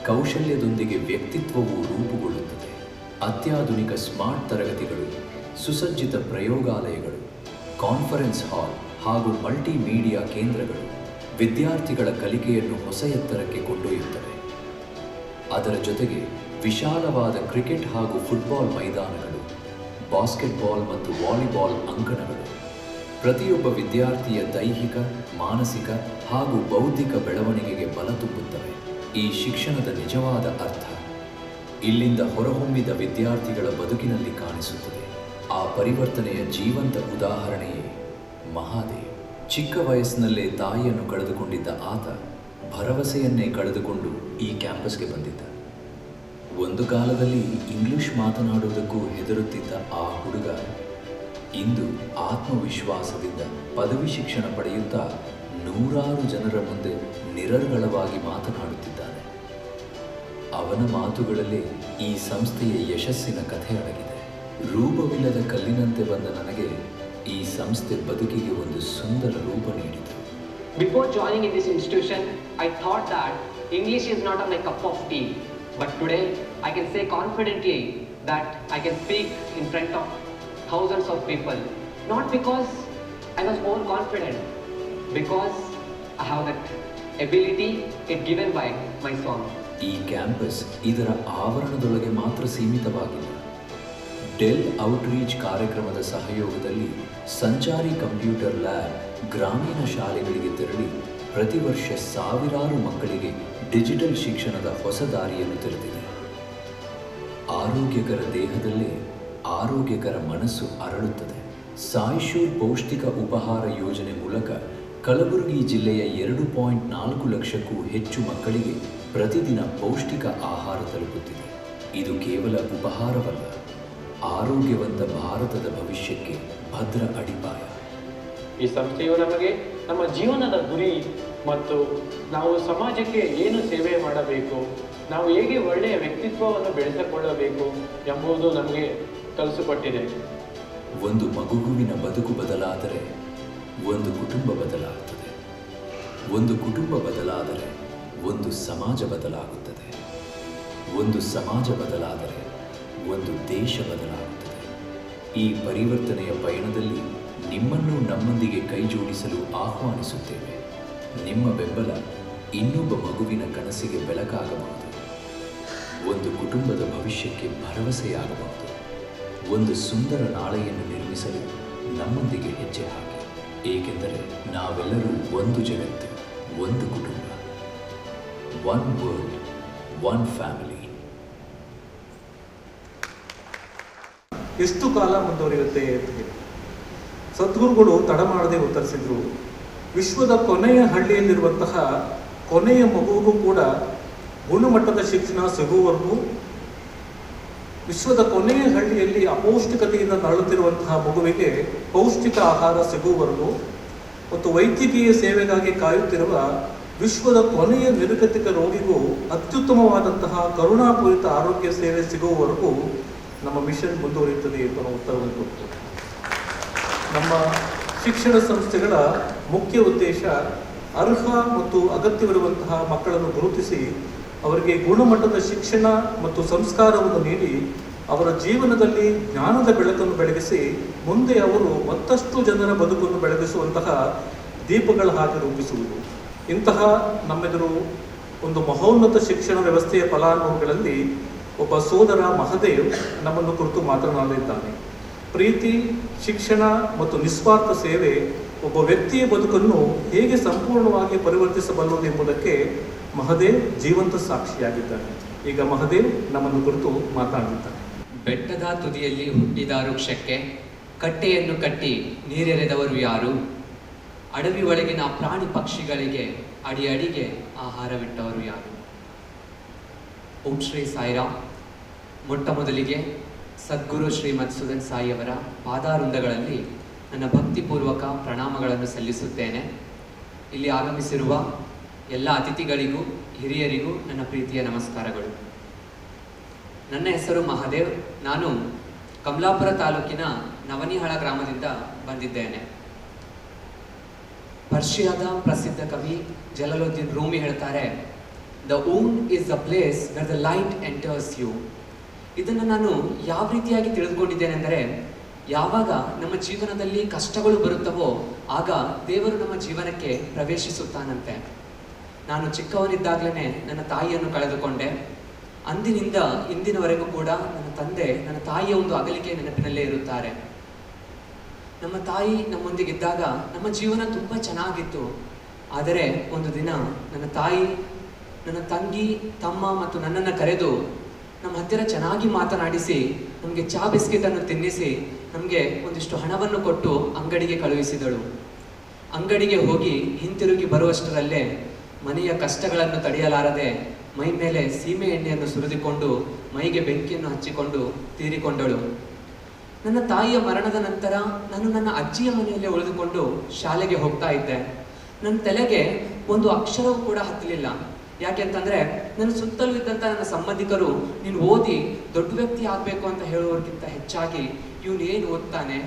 ಕೌಶಲ್ಯದೊಂದಿಗೆ ವ್ಯಕ್ತಿತ್ವವೂ ರೂಪುಗೊಳ್ಳುತ್ತದೆ. ಅತ್ಯಾಧುನಿಕ ಸ್ಮಾರ್ಟ್ ತರಗತಿಗಳು, ಸುಸಜ್ಜಿತ ಪ್ರಯೋಗಾಲಯಗಳು, ಕಾನ್ಫರೆನ್ಸ್ ಹಾಲ್ ಹಾಗೂ ಮಲ್ಟಿಮೀಡಿಯಾ ಕೇಂದ್ರಗಳು ವಿದ್ಯಾರ್ಥಿಗಳ ಕಲಿಕೆಯನ್ನು ಹೊಸ ಎತ್ತರಕ್ಕೆ ಕೊಂಡೊಯ್ಯುತ್ತವೆ. ಅದರ ಜೊತೆಗೆ ವಿಶಾಲವಾದ ಕ್ರಿಕೆಟ್ ಹಾಗೂ ಫುಟ್ಬಾಲ್ ಮೈದಾನಗಳು, ಬಾಸ್ಕೆಟ್ಬಾಲ್ ಮತ್ತು ವಾಲಿಬಾಲ್ ಅಂಗಣಗಳು ಪ್ರತಿಯೊಬ್ಬ ವಿದ್ಯಾರ್ಥಿಯ ದೈಹಿಕ, ಮಾನಸಿಕ ಹಾಗೂ ಬೌದ್ಧಿಕ ಬೆಳವಣಿಗೆಗೆ ಬಲ ತುಂಬುತ್ತವೆ. ಈ ಶಿಕ್ಷಣದ ನಿಜವಾದ ಅರ್ಥ ಇಲ್ಲಿಂದ ಹೊರಹೊಮ್ಮಿದ ವಿದ್ಯಾರ್ಥಿಗಳ ಬದುಕಿನಲ್ಲಿ ಕಾಣಿಸುತ್ತದೆ. ಆ ಪರಿವರ್ತನೆಯ ಜೀವಂತ ಉದಾಹರಣೆಯೇ ಮಹಾದೇವ್. ಚಿಕ್ಕ ವಯಸ್ಸಿನಲ್ಲೇ ತಾಯಿಯನ್ನು ಕಳೆದುಕೊಂಡಿದ್ದ ಆತ ಭರವಸೆಯನ್ನೇ ಕಳೆದುಕೊಂಡು ಈ ಕ್ಯಾಂಪಸ್ಗೆ ಬಂದಿದ್ದ. ಒಂದು ಕಾಲದಲ್ಲಿ ಇಂಗ್ಲಿಷ್ ಮಾತನಾಡುವುದಕ್ಕೂ ಹೆದರುತ್ತಿದ್ದ ಆ ಹುಡುಗ ಇಂದು ಆತ್ಮವಿಶ್ವಾಸದಿಂದ ಪದವಿ ಶಿಕ್ಷಣ ಪಡೆಯುತ್ತಾ 100 ಜನರ ಮುಂದೆ ನಿರರ್ಗಳವಾಗಿ ಮಾತನಾಡುತ್ತಿದ್ದಾನೆ. ಅವನ ಮಾತುಗಳಲ್ಲಿ ಈ ಸಂಸ್ಥೆಯ ಯಶಸ್ಸಿನ ಕಥೆ ಅಡಗಿದೆ. ರೂಪವಿಲ್ಲದ ಕಲ್ಲಿನಂತೆ ಬಂದ ನನಗೆ ಈ ಸಂಸ್ಥೆ ಬದುಕಿಗೆ ಒಂದು ಸುಂದರ ರೂಪ ನೀಡಿತು. Before joining in this institution, I thought that English is not my cup of tea. But today, I can say confidently that I can speak in front of thousands of people. Not because I was more confident, because I have that ability it given by my song. ಈ campus ಇದರ ಆವರಣದೊಳಗೆ ಮಾತ್ರ ಸೀಮಿತವಾಗಿಲ್ಲ. Del outreach ಕಾರ್ಯಕ್ರಮದ ಸಹಯೋಗದಲ್ಲಿ ಸಂಚಾರಿ computer lab ಗ್ರಾಮೀಣ ಶಾಲೆಗಳಿಗೆ ತೆರಳಿ ಪ್ರತಿ ವರ್ಷ ಸಾವಿರಾರು ಮಕ್ಕಳಿಗೆ ಡಿಜಿಟಲ್ ಶಿಕ್ಷಣದ ಹೊಸ ದಾರಿಯನ್ನು ತೆರೆದಿದೆ. ಆರೋಗ್ಯಕರ ದೇಹದಲ್ಲೇ ಆರೋಗ್ಯಕರ ಮನಸ್ಸು ಅರಳುತ್ತದೆ. ಸಾಯಿಶೂರ್ ಪೌಷ್ಟಿಕ ಉಪಹಾರ ಯೋಜನೆ ಮೂಲಕ ಕಲಬುರಗಿ ಜಿಲ್ಲೆಯ 2.4 ಲಕ್ಷಕ್ಕೂ ಹೆಚ್ಚು ಮಕ್ಕಳಿಗೆ ಪ್ರತಿದಿನ ಪೌಷ್ಟಿಕ ಆಹಾರ ತಲುಪುತ್ತಿದೆ. ಇದು ಕೇವಲ ಉಪಹಾರವಲ್ಲ, ಆರೋಗ್ಯವಂತ ಭಾರತದ ಭವಿಷ್ಯಕ್ಕೆ ಭದ್ರ ಅಡಿಪಾಯ. ಈ ಸಂಸ್ಥೆಯು ನಮಗೆ ನಮ್ಮ ಜೀವನದ ಗುರಿ ಮತ್ತು ನಾವು ಸಮಾಜಕ್ಕೆ ಏನು ಸೇವೆ ಮಾಡಬೇಕು, ನಾವು ಹೇಗೆ ಒಳ್ಳೆಯ ವ್ಯಕ್ತಿತ್ವವನ್ನು ಬೆಳೆಸಿಕೊಳ್ಳಬೇಕು ಎಂಬುದು ನಮಗೆ ಕಲಿಸಿಕೊಟ್ಟಿದೆ. ಒಂದು ಮಗುವಿನ ಬದುಕು ಬದಲಾದರೆ ಒಂದು ಕುಟುಂಬ ಬದಲಾಗುತ್ತದೆ. ಒಂದು ಕುಟುಂಬ ಬದಲಾದರೆ ಒಂದು ಸಮಾಜ ಬದಲಾಗುತ್ತದೆ. ಒಂದು ಸಮಾಜ ಬದಲಾದರೆ ಒಂದು ದೇಶ ಬದಲಾಗುತ್ತದೆ. ಈ ಪರಿವರ್ತನೆಯ ಪಯಣದಲ್ಲಿ ನಿಮ್ಮನ್ನು ನಮ್ಮೊಂದಿಗೆ ಕೈಜೋಡಿಸಲು ಆಹ್ವಾನಿಸುತ್ತೇವೆ. ನಿಮ್ಮ ಬೆಂಬಲ ಇನ್ನೊಬ್ಬ ಮಗುವಿನ ಕನಸಿಗೆ ಬೆಳಕಾಗಬಹುದು. ಒಂದು ಕುಟುಂಬದ ಭವಿಷ್ಯಕ್ಕೆ ಭರವಸೆಯಾಗಬಹುದು. ಒಂದು ಸುಂದರ ನಾಳೆಯನ್ನು ನಿರ್ಮಿಸಲು ನಮ್ಮೊಂದಿಗೆ ಹೆಜ್ಜೆ ಹಾಕಿ. ಏಕೆಂದರೆ ನಾವೆಲ್ಲರೂ ಒಂದು ಜಗತ್ತು, ಒಂದು ಕುಟುಂಬ. One world, one family. ಎಷ್ಟು ಕಾಲ ಮುಂದುವರಿಯುತ್ತೆ ಅಂತ ಹೇಳಿ ಸದ್ಗುರುಗಳು ತಡ ಮಾಡದೆ ಉತ್ತರಿಸಿದ್ರು. ವಿಶ್ವದ ಕೊನೆಯ ಹಳ್ಳಿಯಲ್ಲಿರುವಂತಹ ಕೊನೆಯ ಮಗುವಿಗೂ ಕೂಡ ಗುಣಮಟ್ಟದ ಶಿಕ್ಷಣ ಸಿಗುವವರೆಗೂ, ವಿಶ್ವದ ಕೊನೆಯ ಹಳ್ಳಿಯಲ್ಲಿ ಅಪೌಷ್ಟಿಕತೆಯಿಂದ ನರಳುತ್ತಿರುವಂತಹ ಮಗುವಿಗೆ ಪೌಷ್ಟಿಕ ಆಹಾರ ಸಿಗುವವರೆಗೂ ಮತ್ತು ವೈದ್ಯಕೀಯ ಸೇವೆಗಾಗಿ ಕಾಯುತ್ತಿರುವ ವಿಶ್ವದ ಕೊನೆಯ ನಿರ್ಗತಿಕ ರೋಗಿಗೂ ಅತ್ಯುತ್ತಮವಾದಂತಹ ಕರುಣಾಪೂರಿತ ಆರೋಗ್ಯ ಸೇವೆ ಸಿಗುವವರೆಗೂ ನಮ್ಮ ಮಿಷನ್ ಮುಂದುವರಿಯುತ್ತದೆ ಎಂಬ ಉತ್ತರವನ್ನು ಕೊಟ್ಟು, ನಮ್ಮ ಶಿಕ್ಷಣ ಸಂಸ್ಥೆಗಳ ಮುಖ್ಯ ಉದ್ದೇಶ ಅರ್ಹ ಮತ್ತು ಅಗತ್ಯವಿರುವಂತಹ ಮಕ್ಕಳನ್ನು ಗುರುತಿಸಿ ಅವರಿಗೆ ಗುಣಮಟ್ಟದ ಶಿಕ್ಷಣ ಮತ್ತು ಸಂಸ್ಕಾರವನ್ನು ನೀಡಿ ಅವರ ಜೀವನದಲ್ಲಿ ಜ್ಞಾನದ ಬೆಳಕನ್ನು ಬೆಳಗಿಸಿ ಮುಂದೆ ಅವರು ಮತ್ತಷ್ಟು ಜನರ ಬದುಕನ್ನು ಬೆಳಗಿಸುವಂತಹ ದೀಪಗಳ ಹಾಗೆ ರೂಪಿಸುವುದು. ಇಂತಹ ನಮ್ಮೆದುರು ಒಂದು ಮಹೋನ್ನತ ಶಿಕ್ಷಣ ವ್ಯವಸ್ಥೆಯ ಫಲಾನುಭವಿಗಳಲ್ಲಿ ಒಬ್ಬ ಸೋದರ ಮಹದೇವ್ ನಮ್ಮನ್ನು ಕುರಿತು ಮಾತನಾಡಲಿದ್ದಾನೆ. ಪ್ರೀತಿ, ಶಿಕ್ಷಣ ಮತ್ತು ನಿಸ್ವಾರ್ಥ ಸೇವೆ ಒಬ್ಬ ವ್ಯಕ್ತಿಯ ಬದುಕನ್ನು ಹೇಗೆ ಸಂಪೂರ್ಣವಾಗಿ ಪರಿವರ್ತಿಸಬಲ್ಲದು ಎಂಬುದಕ್ಕೆ ಮಹದೇವ್ ಜೀವಂತ ಸಾಕ್ಷಿಯಾಗಿದ್ದಾನೆ. ಈಗ ಮಹದೇವ್ ನಮ್ಮನ್ನು ಕುರಿತು ಮಾತನಾಡಿದ್ದಾನೆ. ಬೆಟ್ಟದ ತುದಿಯಲ್ಲಿ ಹುಟ್ಟಿದ ವೃಕ್ಷಕ್ಕೆ ಕಟ್ಟೆಯನ್ನು ಕಟ್ಟಿ ನೀರೆರೆದವರು ಯಾರು? ಅಡವಿ ಒಳಗಿನ ಪ್ರಾಣಿ ಪಕ್ಷಿಗಳಿಗೆ ಅಡಿ ಅಡಿಗೆ ಆಹಾರವಿಟ್ಟವರು ಯಾರು? ಓಂ ಶ್ರೀ ಸಾಯಿರಾಮ್. ಮೊಟ್ಟ ಮೊದಲಿಗೆ ಸದ್ಗುರು ಶ್ರೀಮದ್ ಸುಧನ್ ಸಾಯಿಯವರ ಪಾದಾರುಂದಗಳಲ್ಲಿ ನನ್ನ ಭಕ್ತಿಪೂರ್ವಕ ಪ್ರಣಾಮಗಳನ್ನು ಸಲ್ಲಿಸುತ್ತೇನೆ. ಇಲ್ಲಿ ಆಗಮಿಸಿರುವ ಎಲ್ಲ ಅತಿಥಿಗಳಿಗೂ ಹಿರಿಯರಿಗೂ ನನ್ನ ಪ್ರೀತಿಯ ನಮಸ್ಕಾರಗಳು. ನನ್ನ ಹೆಸರು ಮಹಾದೇವ್. ನಾನು ಕಮಲಾಪುರ ತಾಲೂಕಿನ ನವನಿಹಾಳ ಗ್ರಾಮದಿಂದ ಬಂದಿದ್ದೇನೆ. ಪರ್ಷಿಯಾದ ಪ್ರಸಿದ್ಧ ಕವಿ ಜಲಾಲುದ್ದೀನ್ ರೂಮಿ ಹೇಳ್ತಾರೆ, the wound is the place where the light enters you. ಇದನ್ನು ನಾನು ಯಾವ ರೀತಿಯಾಗಿ ತಿಳಿದುಕೊಂಡಿದ್ದೇನೆ ಅಂದರೆ, ಯಾವಾಗ ನಮ್ಮ ಜೀವನದಲ್ಲಿ ಕಷ್ಟಗಳು ಬರುತ್ತವೋ ಆಗ ದೇವರು ನಮ್ಮ ಜೀವನಕ್ಕೆ ಪ್ರವೇಶಿಸುತ್ತಾನಂತೆ. ನಾನು ಚಿಕ್ಕವನಿದ್ದಾಗಲೇ ನನ್ನ ತಾಯಿಯನ್ನು ಕಳೆದುಕೊಂಡೆ. ಅಂದಿನಿಂದ ಇಂದಿನವರೆಗೂ ಕೂಡ ನನ್ನ ತಂದೆ ನನ್ನ ತಾಯಿಯ ಒಂದು ಅಗಲಿಕೆ ನೆನಪಿನಲ್ಲೇ ಇರುತ್ತಾರೆ. ನಮ್ಮ ತಾಯಿ ನಮ್ಮೊಂದಿಗಿದ್ದಾಗ ನಮ್ಮ ಜೀವನ ತುಂಬ ಚೆನ್ನಾಗಿತ್ತು. ಆದರೆ ಒಂದು ದಿನ ನನ್ನ ತಾಯಿ ನನ್ನ ತಂಗಿ, ತಮ್ಮ ಮತ್ತು ನನ್ನನ್ನು ಕರೆದು ನಮ್ಮ ಹತ್ತಿರ ಚೆನ್ನಾಗಿ ಮಾತನಾಡಿಸಿ ನಮಗೆ ಚಹಾ ಬಿಸ್ಕೆಟನ್ನು ತಿನ್ನಿಸಿ ನಮಗೆ ಒಂದಿಷ್ಟು ಹಣವನ್ನು ಕೊಟ್ಟು ಅಂಗಡಿಗೆ ಕಳುಹಿಸಿದಳು. ಅಂಗಡಿಗೆ ಹೋಗಿ ಹಿಂತಿರುಗಿ ಬರುವಷ್ಟರಲ್ಲೇ ಮನೆಯ ಕಷ್ಟಗಳನ್ನು ತಡೆಯಲಾರದೆ ಮೈ ಮೇಲೆ ಸೀಮೆ ಎಣ್ಣೆಯನ್ನು ಸುರಿದುಕೊಂಡು ಮೈಗೆ ಬೆಂಕಿಯನ್ನು ಹಚ್ಚಿಕೊಂಡು ತೀರಿಕೊಂಡಳು. ನನ್ನ ತಾಯಿಯ ಮರಣದ ನಂತರ ನಾನು ನನ್ನ ಅಜ್ಜಿಯ ಮನೆಯಲ್ಲೇ ಉಳಿದುಕೊಂಡು ಶಾಲೆಗೆ ಹೋಗ್ತಾ ಇದ್ದೆ. ನನ್ನ ತಲೆಗೆ ಒಂದು ಅಕ್ಷರವೂ ಕೂಡ ಹತ್ತಲಿಲ್ಲ. ಯಾಕೆಂತಂದ್ರೆ ನನ್ನ ಸುತ್ತಲೂ ಇದ್ದಂಥ ನನ್ನ ಸಂಬಂಧಿಕರು ನೀನು ಓದಿ ದೊಡ್ಡ ವ್ಯಕ್ತಿ ಆಗಬೇಕು ಅಂತ ಹೇಳುವವರಿಗಿಂತ ಹೆಚ್ಚಾಗಿ ಇವನು ಏನು ಓದ್ತಾನೆ,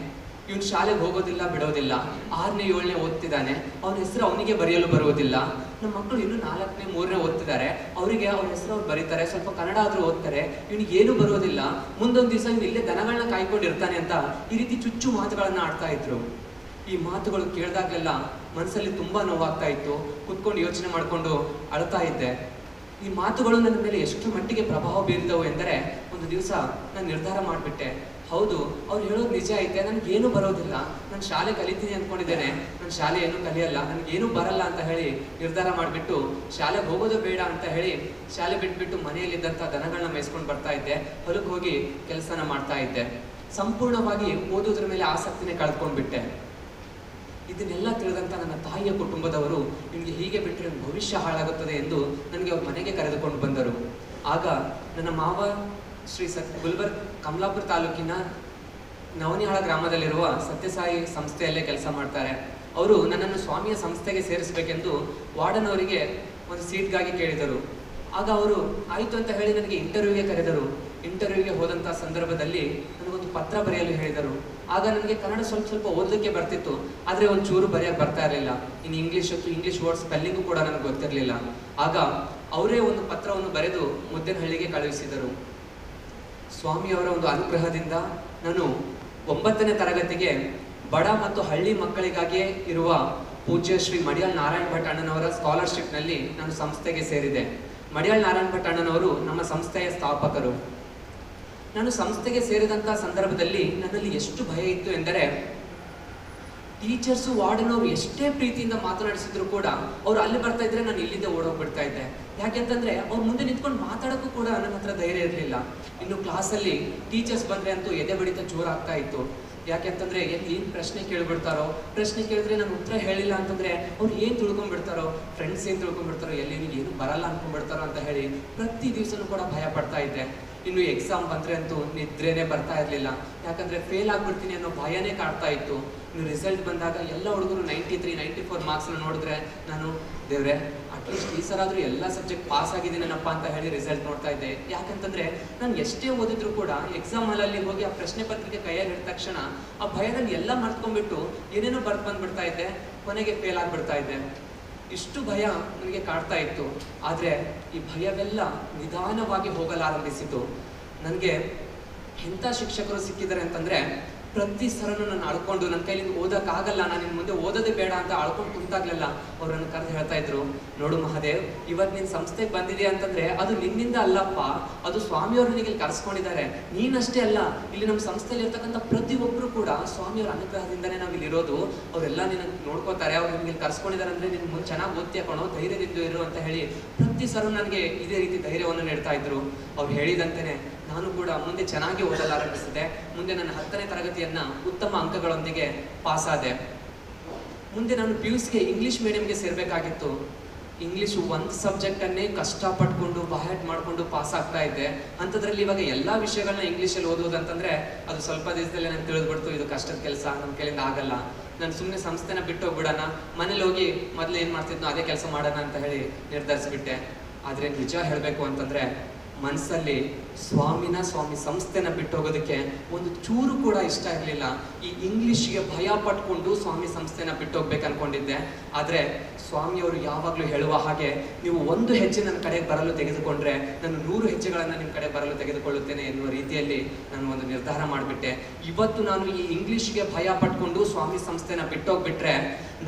ಇವನು ಶಾಲೆಗೆ ಹೋಗೋದಿಲ್ಲ ಬಿಡೋದಿಲ್ಲ, 6ನೇ 7ನೇ ಓದ್ತಿದ್ದಾನೆ, ಅವನ ಹೆಸರು ಅವನಿಗೆ ಬರೆಯಲು ಬರುವುದಿಲ್ಲ, ನಮ್ಮ ಮಕ್ಕಳು ಇನ್ನೂ 4ನೇ 3ನೇ ಓದ್ತಿದ್ದಾರೆ, ಅವರಿಗೆ ಅವ್ರ ಹೆಸರು ಅವ್ರು ಬರೀತಾರೆ, ಸ್ವಲ್ಪ ಕನ್ನಡ ಆದರೂ ಓದ್ತಾರೆ, ಇವನಿಗೆ ಏನು ಬರೋದಿಲ್ಲ, ಮುಂದೊಂದು ದಿವಸ ಇವನು ಇಲ್ಲೇ ದನಗಳನ್ನ ಕಾಯ್ಕೊಂಡಿರ್ತಾನೆ ಅಂತ ಈ ರೀತಿ ಚುಚ್ಚು ಮಾತುಗಳನ್ನ ಆಡ್ತಾ ಇದ್ರು. ಈ ಮಾತುಗಳು ಕೇಳಿದಾಗಲೆಲ್ಲ ಮನಸ್ಸಲ್ಲಿ ತುಂಬಾ ನೋವಾಗ್ತಾ ಇತ್ತು. ಕುತ್ಕೊಂಡು ಯೋಚನೆ ಮಾಡಿಕೊಂಡು ಅಳ್ತಾ ಇದ್ದೆ. ಈ ಮಾತುಗಳು ನನ್ನ ಮೇಲೆ ಎಷ್ಟು ಮಟ್ಟಿಗೆ ಪ್ರಭಾವ ಬೀರಿದವು ಎಂದರೆ, ಒಂದು ದಿವಸ ನಾನು ನಿರ್ಧಾರ ಮಾಡಿಬಿಟ್ಟೆ, ಹೌದು ಅವ್ರು ಹೇಳೋದು ನಿಜ ಐತೆ, ನನಗೇನು ಬರೋದಿಲ್ಲ, ನಾನು ಶಾಲೆ ಕಲಿತೀನಿ ಅಂದ್ಕೊಂಡಿದ್ದೇನೆ, ನಾನು ಶಾಲೆ ಏನೂ ಕಲಿಯಲ್ಲ, ನನಗೇನು ಬರಲ್ಲ ಅಂತ ಹೇಳಿ ನಿರ್ಧಾರ ಮಾಡಿಬಿಟ್ಟು ಶಾಲೆಗೆ ಹೋಗೋದು ಬೇಡ ಅಂತ ಹೇಳಿ ಶಾಲೆ ಬಿಟ್ಬಿಟ್ಟು ಮನೆಯಲ್ಲಿದ್ದಂಥ ದನಗಳನ್ನ ಮೇಯಿಸ್ಕೊಂಡು ಬರ್ತಾ ಇದ್ದೆ. ಹೊಲಕ್ಕೆ ಹೋಗಿ ಕೆಲಸನ ಮಾಡ್ತಾ ಇದ್ದೆ. ಸಂಪೂರ್ಣವಾಗಿ ಓದೋದ್ರ ಮೇಲೆ ಆಸಕ್ತಿನೇ ಕಳೆದುಕೊಂಡ್ಬಿಟ್ಟೆ. ಇದನ್ನೆಲ್ಲ ತಿಳಿದಂಥ ನನ್ನ ತಾಯಿಯ ಕುಟುಂಬದವರು ನಿಮಗೆ ಹೀಗೆ ಬಿಟ್ಟರೆ ಭವಿಷ್ಯ ಹಾಳಾಗುತ್ತದೆ ಎಂದು ನನಗೆ ಅವ್ರ ಮನೆಗೆ ಕರೆದುಕೊಂಡು ಬಂದರು. ಆಗ ನನ್ನ ಮಾವ ಗುಲ್ಬರ್ಗ ಕಮಲಾಪುರ ತಾಲೂಕಿನ ನವನಿಹಾಳ ಗ್ರಾಮದಲ್ಲಿರುವ ಸತ್ಯಸಾಯಿ ಸಂಸ್ಥೆಯಲ್ಲೇ ಕೆಲಸ ಮಾಡ್ತಾರೆ. ಅವರು ನನ್ನನ್ನು ಸ್ವಾಮಿಯ ಸಂಸ್ಥೆಗೆ ಸೇರಿಸಬೇಕೆಂದು ವಾರ್ಡನ್ ಅವರಿಗೆ ಒಂದು ಸೀಟ್ಗಾಗಿ ಕೇಳಿದರು. ಆಗ ಅವರು ಆಯಿತು ಅಂತ ಹೇಳಿ ನನಗೆ ಇಂಟರ್ವ್ಯೂಗೆ ಕರೆದರು. ಇಂಟರ್ವ್ಯೂಗೆ ಹೋದಂಥ ಸಂದರ್ಭದಲ್ಲಿ ನನಗೊಂದು ಪತ್ರ ಬರೆಯಲು ಹೇಳಿದರು. ಆಗ ನನಗೆ ಕನ್ನಡ ಸ್ವಲ್ಪ ಓದಲಿಕ್ಕೆ ಬರ್ತಿತ್ತು, ಆದರೆ ಒಂದು ಚೂರು ಬರೆಯೋಕ್ಕೆ ಬರ್ತಾ ಇರಲಿಲ್ಲ. ಇನ್ನು ಇಂಗ್ಲೀಷ್ ವರ್ಡ್ ಸ್ಪೆಲ್ಲಿಂಗು ಕೂಡ ನನಗೆ ಗೊತ್ತಿರಲಿಲ್ಲ. ಆಗ ಅವರೇ ಒಂದು ಪತ್ರವನ್ನು ಬರೆದು ಮುದ್ದೇನಹಳ್ಳಿಗೆ ಕಳುಹಿಸಿದರು. ಸ್ವಾಮಿಯವರ ಒಂದು ಅನುಗ್ರಹದಿಂದ ನಾನು 9ನೇ ತರಗತಿಗೆ ಬಡ ಮತ್ತು ಹಳ್ಳಿ ಮಕ್ಕಳಿಗಾಗಿಯೇ ಇರುವ ಪೂಜ್ಯ ಶ್ರೀ ಮಡಿಯಾಳ್ ನಾರಾಯಣ್ ಭಟ್ ಅಣ್ಣನವರ ಸ್ಕಾಲರ್ಶಿಪ್ನಲ್ಲಿ ನಾನು ಸಂಸ್ಥೆಗೆ ಸೇರಿದೆ. ಮಡಿಯಾಳ್ ನಾರಾಯಣ್ ಭಟ್ ಅಣ್ಣನವರು ನಮ್ಮ ಸಂಸ್ಥೆಯ ಸ್ಥಾಪಕರು. ನಾನು ಸಂಸ್ಥೆಗೆ ಸೇರಿದಂಥ ಸಂದರ್ಭದಲ್ಲಿ ನನ್ನಲ್ಲಿ ಎಷ್ಟು ಭಯ ಇತ್ತು ಎಂದರೆ, ಟೀಚರ್ಸು ವಾರ್ಡನವರು ಎಷ್ಟೇ ಪ್ರೀತಿಯಿಂದ ಮಾತನಾಡಿಸಿದ್ರು ಕೂಡ ಅವ್ರು ಅಲ್ಲಿ ಬರ್ತಾ ಇದ್ರೆ ನಾನು ಇಲ್ಲಿಂದ ಓಡೋಗ್ಬಿಡ್ತಾ ಇದ್ದೆ. ಯಾಕೆಂತಂದ್ರೆ ಅವ್ರ ಮುಂದೆ ನಿಂತ್ಕೊಂಡು ಮಾತಾಡೋಕ್ಕೂ ಕೂಡ ನನ್ನ ಹತ್ರ ಧೈರ್ಯ ಇರಲಿಲ್ಲ. ಇನ್ನು ಕ್ಲಾಸಲ್ಲಿ ಟೀಚರ್ಸ್ ಬಂದ್ರೆ ಅಂತೂ ಎದೆ ಬಡಿತ ಜೋರಾಗ್ತಾ ಇತ್ತು. ಯಾಕೆಂತಂದ್ರೆ ಏನು ಪ್ರಶ್ನೆ ಕೇಳ್ಬಿಡ್ತಾರೋ, ಪ್ರಶ್ನೆ ಕೇಳಿದ್ರೆ ನಾನು ಉತ್ತರ ಹೇಳಿಲ್ಲ ಅಂತಂದ್ರೆ ಅವ್ರು ಏನು ತಿಳ್ಕೊಂಡ್ಬಿಡ್ತಾರೋ, ಫ್ರೆಂಡ್ಸ್ ಏನು ತಿಳ್ಕೊಂಡ್ಬಿಡ್ತಾರೋ, ಏನು ಬರಲ್ಲ ಅನ್ಕೊಂಡ್ಬಿಡ್ತಾರೋ ಅಂತ ಹೇಳಿ ಪ್ರತಿ ದಿವಸನೂ ಕೂಡ ಭಯ ಪಡ್ತಾ ಇದ್ದೆ. ಇನ್ನು ಎಕ್ಸಾಮ್ ಬಂದರೆ ಅಂತೂ ನಿದ್ರೇನೆ ಬರ್ತಾ ಇರಲಿಲ್ಲ. ಯಾಕಂದರೆ ಫೇಲ್ ಆಗ್ಬಿಡ್ತೀನಿ ಅನ್ನೋ ಭಯನೇ ಕಾಡ್ತಾ ಇತ್ತು. ಇನ್ನು ರಿಸಲ್ಟ್ ಬಂದಾಗ ಎಲ್ಲ ಹುಡುಗರು 93, 94 ಮಾರ್ಕ್ಸ್ನ ನೋಡಿದ್ರೆ ನಾನು ದೇವ್ರೆ ಅಟ್ಲೀಸ್ಟ್ ಈ ಸಲ ಆದರೂ ಎಲ್ಲ ಸಬ್ಜೆಕ್ಟ್ ಪಾಸ್ ಆಗಿದ್ದೀನಪ್ಪ ಅಂತ ಹೇಳಿ ರಿಸಲ್ಟ್ ನೋಡ್ತಾ ಇದ್ದೆ. ಯಾಕಂತಂದರೆ ನಾನು ಎಷ್ಟೇ ಓದಿದ್ರು ಕೂಡ ಎಕ್ಸಾಮ್ ಹಾಲಲ್ಲಿ ಹೋಗಿ ಆ ಪ್ರಶ್ನೆ ಪತ್ರಿಕೆ ಕೈಯಲ್ಲಿ ಹಿಡಿದ ತಕ್ಷಣ ಆ ಭಯದಲ್ಲಿ ಎಲ್ಲ ಮರ್ತ್ಕೊಂಡ್ಬಿಟ್ಟು ಏನೇನೋ ಬರ್ದು ಬಂದ್ಬಿಡ್ತಾ ಇದ್ದೆ. ಕೊನೆಗೆ ಫೇಲ್ ಆಗಿಬಿಡ್ತಾ ಇದ್ದೆ. ಇಷ್ಟು ಭಯ ನನಗೆ ಕಾಡ್ತಾ ಇತ್ತು. ಆದರೆ ಈ ಭಯವೆಲ್ಲ ನಿಧಾನವಾಗಿ ಹೋಗಲಾರಂಭಿಸಿತು. ನನಗೆ ಎಂಥ ಶಿಕ್ಷಕರು ಸಿಕ್ಕಿದ್ದಾರೆ ಅಂತಂದರೆ, ಪ್ರತಿ ಸರನು ನನ್ನ ಅಳ್ಕೊಂಡು ನನ್ನ ಕೈಲಿಂದ ಓದೋಕ್ಕಾಗಲ್ಲ, ನಾನು ಇನ್ನು ಮುಂದೆ ಓದೋದೇ ಬೇಡ ಅಂತ ಅಳ್ಕೊಂಡು ಕುಂತಾಗ್ಲಿಲ್ಲ ಅವ್ರನ್ನ ಕರೆದು ಹೇಳ್ತಾ ಇದ್ರು, ನೋಡು ಮಹಾದೇವ್, ಇವತ್ತು ನಿನ್ನ ಸಂಸ್ಥೆಗೆ ಬಂದಿದೆಯಾ ಅಂತಂದ್ರೆ ಅದು ನಿನ್ನಿಂದ ಅಲ್ಲಪ್ಪ, ಅದು ಸ್ವಾಮಿಯವ್ರು ನಿನಗೆ ಇಲ್ಲಿ ಕರೆಸ್ಕೊಂಡಿದ್ದಾರೆ. ನೀನಷ್ಟೇ ಅಲ್ಲ, ಇಲ್ಲಿ ನಮ್ಮ ಸಂಸ್ಥೆಯಲ್ಲಿ ಇರ್ತಕ್ಕಂಥ ಪ್ರತಿಯೊಬ್ಬರು ಕೂಡ ಸ್ವಾಮಿಯವರ ಅನುಗ್ರಹದಿಂದನೇ ನಾವು ಇಲ್ಲಿ ಇರೋದು. ಅವರೆಲ್ಲ ನಿನ್ನ ನೋಡ್ಕೋತಾರೆ, ಅವ್ರು ನಿಮ್ಗೆ ಇಲ್ಲಿ ಕರೆಸ್ಕೊಂಡಿದ್ದಾರೆ ಅಂದ್ರೆ ನಿನ್ ಮುಂದೆ ಚೆನ್ನಾಗಿ ಓದ್ತಿಯಾಕೋಣ, ಧೈರ್ಯದಿಂದ ಇರು ಅಂತ ಹೇಳಿ ಪ್ರತಿ ಸರು ನನಗೆ ಇದೇ ರೀತಿ ಧೈರ್ಯವನ್ನು ನೀಡ್ತಾ ಇದ್ರು. ಅವ್ರು ಹೇಳಿದಂತೆಯೇ ನಾನು ಕೂಡ ಮುಂದೆ ಚೆನ್ನಾಗಿ ಓದಲಾರಂಭಿಸಿದೆ. ಮುಂದೆ ನನ್ನ 10ನೇ ತರಗತಿಯನ್ನ ಉತ್ತಮ ಅಂಕಗಳೊಂದಿಗೆ ಪಾಸಾದೆ. ಮುಂದೆ ನಾನು PUCಗೆ ಇಂಗ್ಲಿಷ್ ಮೀಡಿಯಂಗೆ ಸೇರ್ಬೇಕಾಗಿತ್ತು. ಇಂಗ್ಲಿಷ್ ಒಂದು ಸಬ್ಜೆಕ್ಟನ್ನೇ ಕಷ್ಟಪಟ್ಕೊಂಡು ಬಾಯ್ಹಾಟ್ ಮಾಡಿಕೊಂಡು ಪಾಸ್ ಆಗ್ತಾ ಇದ್ದೆ. ಅಂಥದ್ರಲ್ಲಿ ಇವಾಗ ಎಲ್ಲ ವಿಷಯಗಳನ್ನ ಇಂಗ್ಲೀಷಲ್ಲಿ ಓದೋದಂತಂದ್ರೆ ಅದು ಸ್ವಲ್ಪ ದಿವಸದಲ್ಲೇ ನಾನು ತಿಳಿದ್ಬಿಡ್ತು, ಇದು ಕಷ್ಟದ ಕೆಲಸ, ನಮ್ಮ ಕೈಲಿಂದ ಆಗಲ್ಲ, ನಾನು ಸುಮ್ಮನೆ ಸಂಸ್ಥೆನ ಬಿಟ್ಟು ಹೋಗ್ಬಿಡೋಣ, ಮನೇಲಿ ಹೋಗಿ ಮೊದಲು ಏನು ಮಾಡ್ತಿದ್ನೋ ಅದೇ ಕೆಲಸ ಮಾಡೋಣ ಅಂತ ಹೇಳಿ ನಿರ್ಧರಿಸ್ಬಿಟ್ಟೆ. ಆದರೆ ನಿಜ ಹೇಳಬೇಕು ಅಂತಂದರೆ ಮನಸ್ಸಲ್ಲಿ ಸ್ವಾಮಿ ಸಂಸ್ಥೆನ ಬಿಟ್ಟು ಹೋಗೋದಕ್ಕೆ ಒಂದು ಚೂರು ಕೂಡ ಇಷ್ಟ ಇರಲಿಲ್ಲ. ಈ ಇಂಗ್ಲಿಷ್ಗೆ ಭಯ ಪಟ್ಕೊಂಡು ಸ್ವಾಮಿ ಸಂಸ್ಥೆನ ಬಿಟ್ಟು ಹೋಗ್ಬೇಕು ಅನ್ಕೊಂಡಿದ್ದೆ. ಆದರೆ ಸ್ವಾಮಿಯವರು ಯಾವಾಗಲೂ ಹೇಳುವ ಹಾಗೆ, ನೀವು ಒಂದು ಹೆಜ್ಜೆ ನನ್ನ ಕಡೆಗೆ ಬರಲು ತೆಗೆದುಕೊಂಡ್ರೆ ನಾನು 100 ಹೆಜ್ಜೆಗಳನ್ನು ನಿಮ್ಮ ಕಡೆ ಬರಲು ತೆಗೆದುಕೊಳ್ಳುತ್ತೇನೆ ಎನ್ನುವ ರೀತಿಯಲ್ಲಿ ನಾನು ಒಂದು ನಿರ್ಧಾರ ಮಾಡಿಬಿಟ್ಟೆ. ಇವತ್ತು ನಾನು ಈ ಇಂಗ್ಲಿಷ್ಗೆ ಭಯ ಪಟ್ಕೊಂಡು ಸ್ವಾಮಿ ಸಂಸ್ಥೆನ ಬಿಟ್ಟೋಗ್ಬಿಟ್ರೆ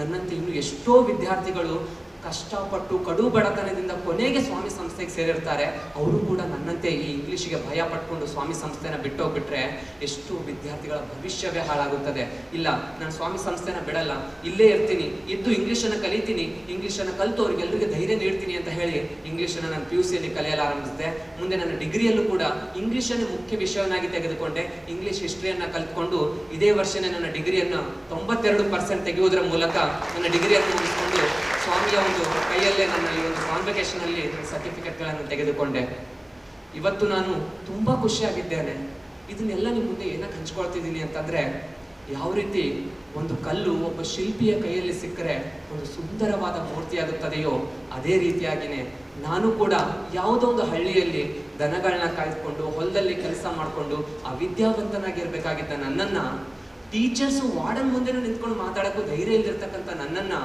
ನನ್ನಂತೆ ಇನ್ನು ಎಷ್ಟೋ ವಿದ್ಯಾರ್ಥಿಗಳು ಕಷ್ಟಪಟ್ಟು ಕಡು ಬಡತನದಿಂದ ಕೊನೆಗೆ ಸ್ವಾಮಿ ಸಂಸ್ಥೆಗೆ ಸೇರಿರ್ತಾರೆ. ಅವರು ಕೂಡ ನನ್ನಂತೆ ಈ ಇಂಗ್ಲಿಷ್ಗೆ ಭಯ ಪಟ್ಕೊಂಡು ಸ್ವಾಮಿ ಸಂಸ್ಥೆನ ಬಿಟ್ಟೋಗ್ಬಿಟ್ರೆ ಎಷ್ಟು ವಿದ್ಯಾರ್ಥಿಗಳ ಭವಿಷ್ಯವೇ ಹಾಳಾಗುತ್ತದೆ. ಇಲ್ಲ, ನಾನು ಸ್ವಾಮಿ ಸಂಸ್ಥೆನ ಬಿಡಲ್ಲ, ಇಲ್ಲೇ ಇರ್ತೀನಿ, ಇದ್ದು ಇಂಗ್ಲೀಷನ್ನು ಕಲಿತೀನಿ, ಇಂಗ್ಲೀಷನ್ನು ಕಲಿತು ಅವ್ರಿಗೆಲ್ಲರಿಗೆ ಧೈರ್ಯ ನೀಡ್ತೀನಿ ಅಂತ ಹೇಳಿ ಇಂಗ್ಲೀಷನ್ನು ನಾನು PUCಯಲ್ಲಿ ಕಲಿಯಲಾರಂಭಿಸಿದೆ. ಮುಂದೆ ನನ್ನ ಡಿಗ್ರಿಯಲ್ಲೂ ಕೂಡ ಇಂಗ್ಲೀಷನ್ನು ಮುಖ್ಯ ವಿಷಯವನ್ನಾಗಿ ತೆಗೆದುಕೊಂಡೆ. ಇಂಗ್ಲೀಷ್ ಹಿಸ್ಟ್ರಿಯನ್ನು ಕಲಿತ್ಕೊಂಡು ಇದೇ ವರ್ಷನೇ ನನ್ನ ಡಿಗ್ರಿಯನ್ನು 92% ತೆಗೆಯುವುದರ ಮೂಲಕ ನನ್ನ ಡಿಗ್ರಿಯನ್ನು ಮುಗಿಸ್ಕೊಂಡು ಸ್ವಾಮಿಯ ಒಂದು ಕೈಯಲ್ಲೇ ನನ್ನ ಈ ಒಂದು ಕಾನ್ವೊಕೇಶನಲ್ಲಿ ಸರ್ಟಿಫಿಕೇಟ್ಗಳನ್ನು ತೆಗೆದುಕೊಂಡೆ. ಇವತ್ತು ನಾನು ತುಂಬ ಖುಷಿಯಾಗಿದ್ದೇನೆ. ಇದನ್ನೆಲ್ಲ ನಿಮ್ಮ ಮುಂದೆ ಏನಕ್ಕೆ ಹಂಚ್ಕೊಳ್ತಿದ್ದೀನಿ ಅಂತಂದರೆ, ಯಾವ ರೀತಿ ಒಂದು ಕಲ್ಲು ಒಬ್ಬ ಶಿಲ್ಪಿಯ ಕೈಯಲ್ಲಿ ಸಿಕ್ಕರೆ ಒಂದು ಸುಂದರವಾದ ಮೂರ್ತಿಯಾಗುತ್ತದೆಯೋ ಅದೇ ರೀತಿಯಾಗಿಯೇ ನಾನು ಕೂಡ ಯಾವುದೋ ಒಂದು ಹಳ್ಳಿಯಲ್ಲಿ ದನಗಳನ್ನ ಕಾಯ್ದುಕೊಂಡು ಹೊಲದಲ್ಲಿ ಕೆಲಸ ಮಾಡಿಕೊಂಡು ಅವಿದ್ಯಾವಂತನಾಗಿರ್ಬೇಕಾಗಿದ್ದ ನನ್ನನ್ನು ಟೀಚರ್ಸು ವಾರ್ಡನ್ ಮುಂದೆನೂ ನಿಂತ್ಕೊಂಡು ಮಾತಾಡೋಕ್ಕೂ ಧೈರ್ಯ ಇಲ್ದಿರ್ತಕ್ಕಂಥ ನನ್ನನ್ನು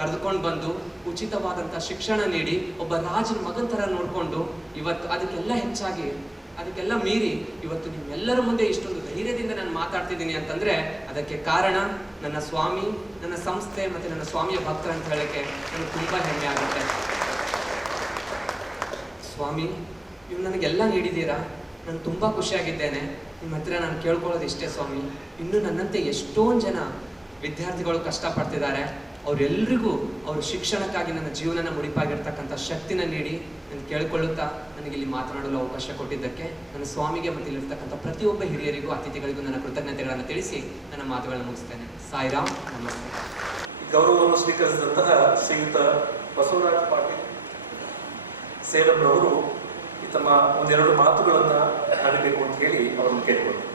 ಕರೆದುಕೊಂಡು ಬಂದು ಉಚಿತವಾದಂಥ ಶಿಕ್ಷಣ ನೀಡಿ ಒಬ್ಬ ರಾಜನ ಮಗನ ಥರ ನೋಡಿಕೊಂಡು ಇವತ್ತು ಅದಕ್ಕೆಲ್ಲ ಮೀರಿ ಇವತ್ತು ನಿಮ್ಮೆಲ್ಲರ ಮುಂದೆ ಇಷ್ಟೊಂದು ಧೈರ್ಯದಿಂದ ನಾನು ಮಾತಾಡ್ತಿದ್ದೀನಿ ಅಂತಂದರೆ ಅದಕ್ಕೆ ಕಾರಣ ನನ್ನ ಸ್ವಾಮಿ, ನನ್ನ ಸಂಸ್ಥೆ ಮತ್ತು ನನ್ನ ಸ್ವಾಮಿಯ ಭಕ್ತರ ಅಂತ ಹೇಳೋಕ್ಕೆ ನನಗೆ ತುಂಬ ಹೆಮ್ಮೆ ಆಗುತ್ತೆ. ಸ್ವಾಮಿ, ನೀವು ನನಗೆಲ್ಲ ನೀಡಿದ್ದೀರಾ, ನಾನು ತುಂಬ ಖುಷಿಯಾಗಿದ್ದೇನೆ. ನಿಮ್ಮ ಹತ್ರ ನಾನು ಕೇಳ್ಕೊಳ್ಳೋದು ಇಷ್ಟೇ ಸ್ವಾಮಿ, ಇನ್ನೂ ನನ್ನಂತೆ ಎಷ್ಟೊಂದು ಜನ ವಿದ್ಯಾರ್ಥಿಗಳು ಕಷ್ಟಪಡ್ತಿದ್ದಾರೆ. ಅವರೆಲ್ಲರಿಗೂ ಅವ್ರ ಶಿಕ್ಷಣಕ್ಕಾಗಿ ನನ್ನ ಜೀವನನ ಮುಡಿಪಾಗಿರ್ತಕ್ಕಂಥ ಶಕ್ತಿನ ನೀಡಿ ನಾನು ಕೇಳಿಕೊಳ್ಳುತ್ತಾ ನನಗೆ ಇಲ್ಲಿ ಮಾತನಾಡಲು ಅವಕಾಶ ಕೊಟ್ಟಿದ್ದಕ್ಕೆ ನನ್ನ ಸ್ವಾಮಿಗೆ ಮತ್ತು ಇಲ್ಲಿರ್ತಕ್ಕಂಥ ಪ್ರತಿಯೊಬ್ಬ ಹಿರಿಯರಿಗೂ ಅತಿಥಿಗಳಿಗೂ ನನ್ನ ಕೃತಜ್ಞತೆಗಳನ್ನು ತಿಳಿಸಿ ನನ್ನ ಮಾತುಗಳನ್ನು ಮುಗಿಸ್ತೇನೆ. ಸಾಯಿರಾಮ್, ನಮಸ್ತೆ. ಗೌರವವನ್ನು ಸ್ವೀಕರಿಸಿದಂತಹ ಶ್ರೀಯುತ ಬಸವರಾಜ ಪಾಟೀಲ್ ಸೇಲಂರವರು ತಮ್ಮ ಒಂದೆರಡು ಮಾತುಗಳನ್ನು ಆಡಬೇಕು ಅಂತ ಹೇಳಿ ಅವರನ್ನು ಕೇಳ್ಕೊಳ್ತೀನಿ.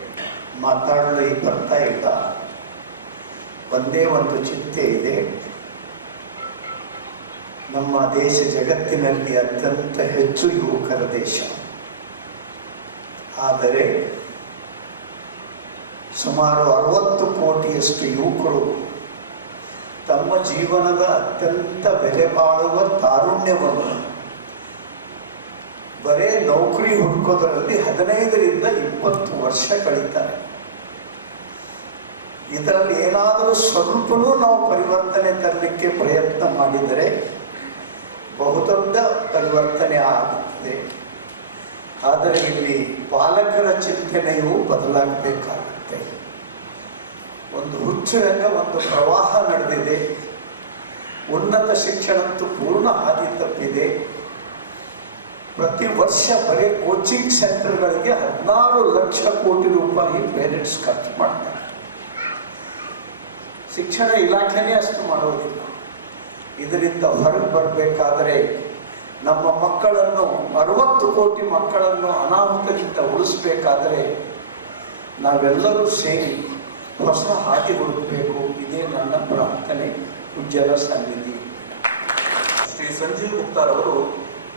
ಮಾತಾಡಲು ಈಗ ಬರ್ತಾ ಇಲ್ಲ. ಒಂದೇ ಒಂದು ಚಿಂತೆ ಇದೆ. ನಮ್ಮ ದೇಶ ಜಗತ್ತಿನಲ್ಲಿ ಅತ್ಯಂತ ಹೆಚ್ಚು ಯುವಕರ ದೇಶ. ಆದರೆ ಸುಮಾರು 60 ಕೋಟಿಯಷ್ಟು ಯುವಕರು ತಮ್ಮ ಜೀವನದ ಅತ್ಯಂತ ಬೆಲೆ ಬಾಳುವ ತಾರುಣ್ಯವನ್ನು ಬರೇ ನೌಕರಿ ಹುಡುಕೋದರಲ್ಲಿ 15ರಿಂದ 20 ವರ್ಷ ಕಳೀತಾರೆ. ಇದರಲ್ಲಿ ಏನಾದರೂ ಸ್ವಲ್ಪನೂ ನಾವು ಪರಿವರ್ತನೆ ತರಲಿಕ್ಕೆ ಪ್ರಯತ್ನ ಮಾಡಿದರೆ ಬಹುದೊಡ್ಡ ಪರಿವರ್ತನೆ ಆಗುತ್ತದೆ. ಆದರೆ ಇಲ್ಲಿ ಪಾಲಕರ ಚಿಂತನೆಯೂ ಬದಲಾಗಬೇಕಾಗುತ್ತೆ. ಒಂದು ಹುಚ್ಚುರಂಗ ಒಂದು ಪ್ರವಾಹ ನಡೆದಿದೆ. ಉನ್ನತ ಶಿಕ್ಷಣಕ್ಕೂ ಪೂರ್ಣ ಹಾದಿ ತಪ್ಪಿದೆ. ಪ್ರತಿ ವರ್ಷ ಬರೀ ಕೋಚಿಂಗ್ ಸೆಂಟರ್ಗಳಿಗೆ 16 ಲಕ್ಷ ಕೋಟಿ ರೂಪಾಯಿ ಪೇರೆಂಟ್ಸ್ ಖರ್ಚು ಮಾಡ್ತಾರೆ. ಶಿಕ್ಷಣ ಇಲಾಖೆನೇ ಅಷ್ಟು ಮಾಡೋದಿಲ್ಲ. ಇದರಿಂದ ಹೊರಗೆ ಬರಬೇಕಾದರೆ ನಮ್ಮ ಮಕ್ಕಳನ್ನು 60 ಕೋಟಿ ಮಕ್ಕಳನ್ನು ಅನಾಹುತದಿಂದ ಉಳಿಸ್ಬೇಕಾದರೆ ನಾವೆಲ್ಲರೂ ಸೇರಿ ಹೊಸ ಹಾದಿ ಹುಡುಕಬೇಕು. ಇದೇ ನನ್ನ ಪ್ರಾರ್ಥನೆ. ಉಜ್ವಲ ಸನ್ನಿಧಿ. ಶ್ರೀ ಸಂಜೀವ್ ಗುಪ್ತಾರವರು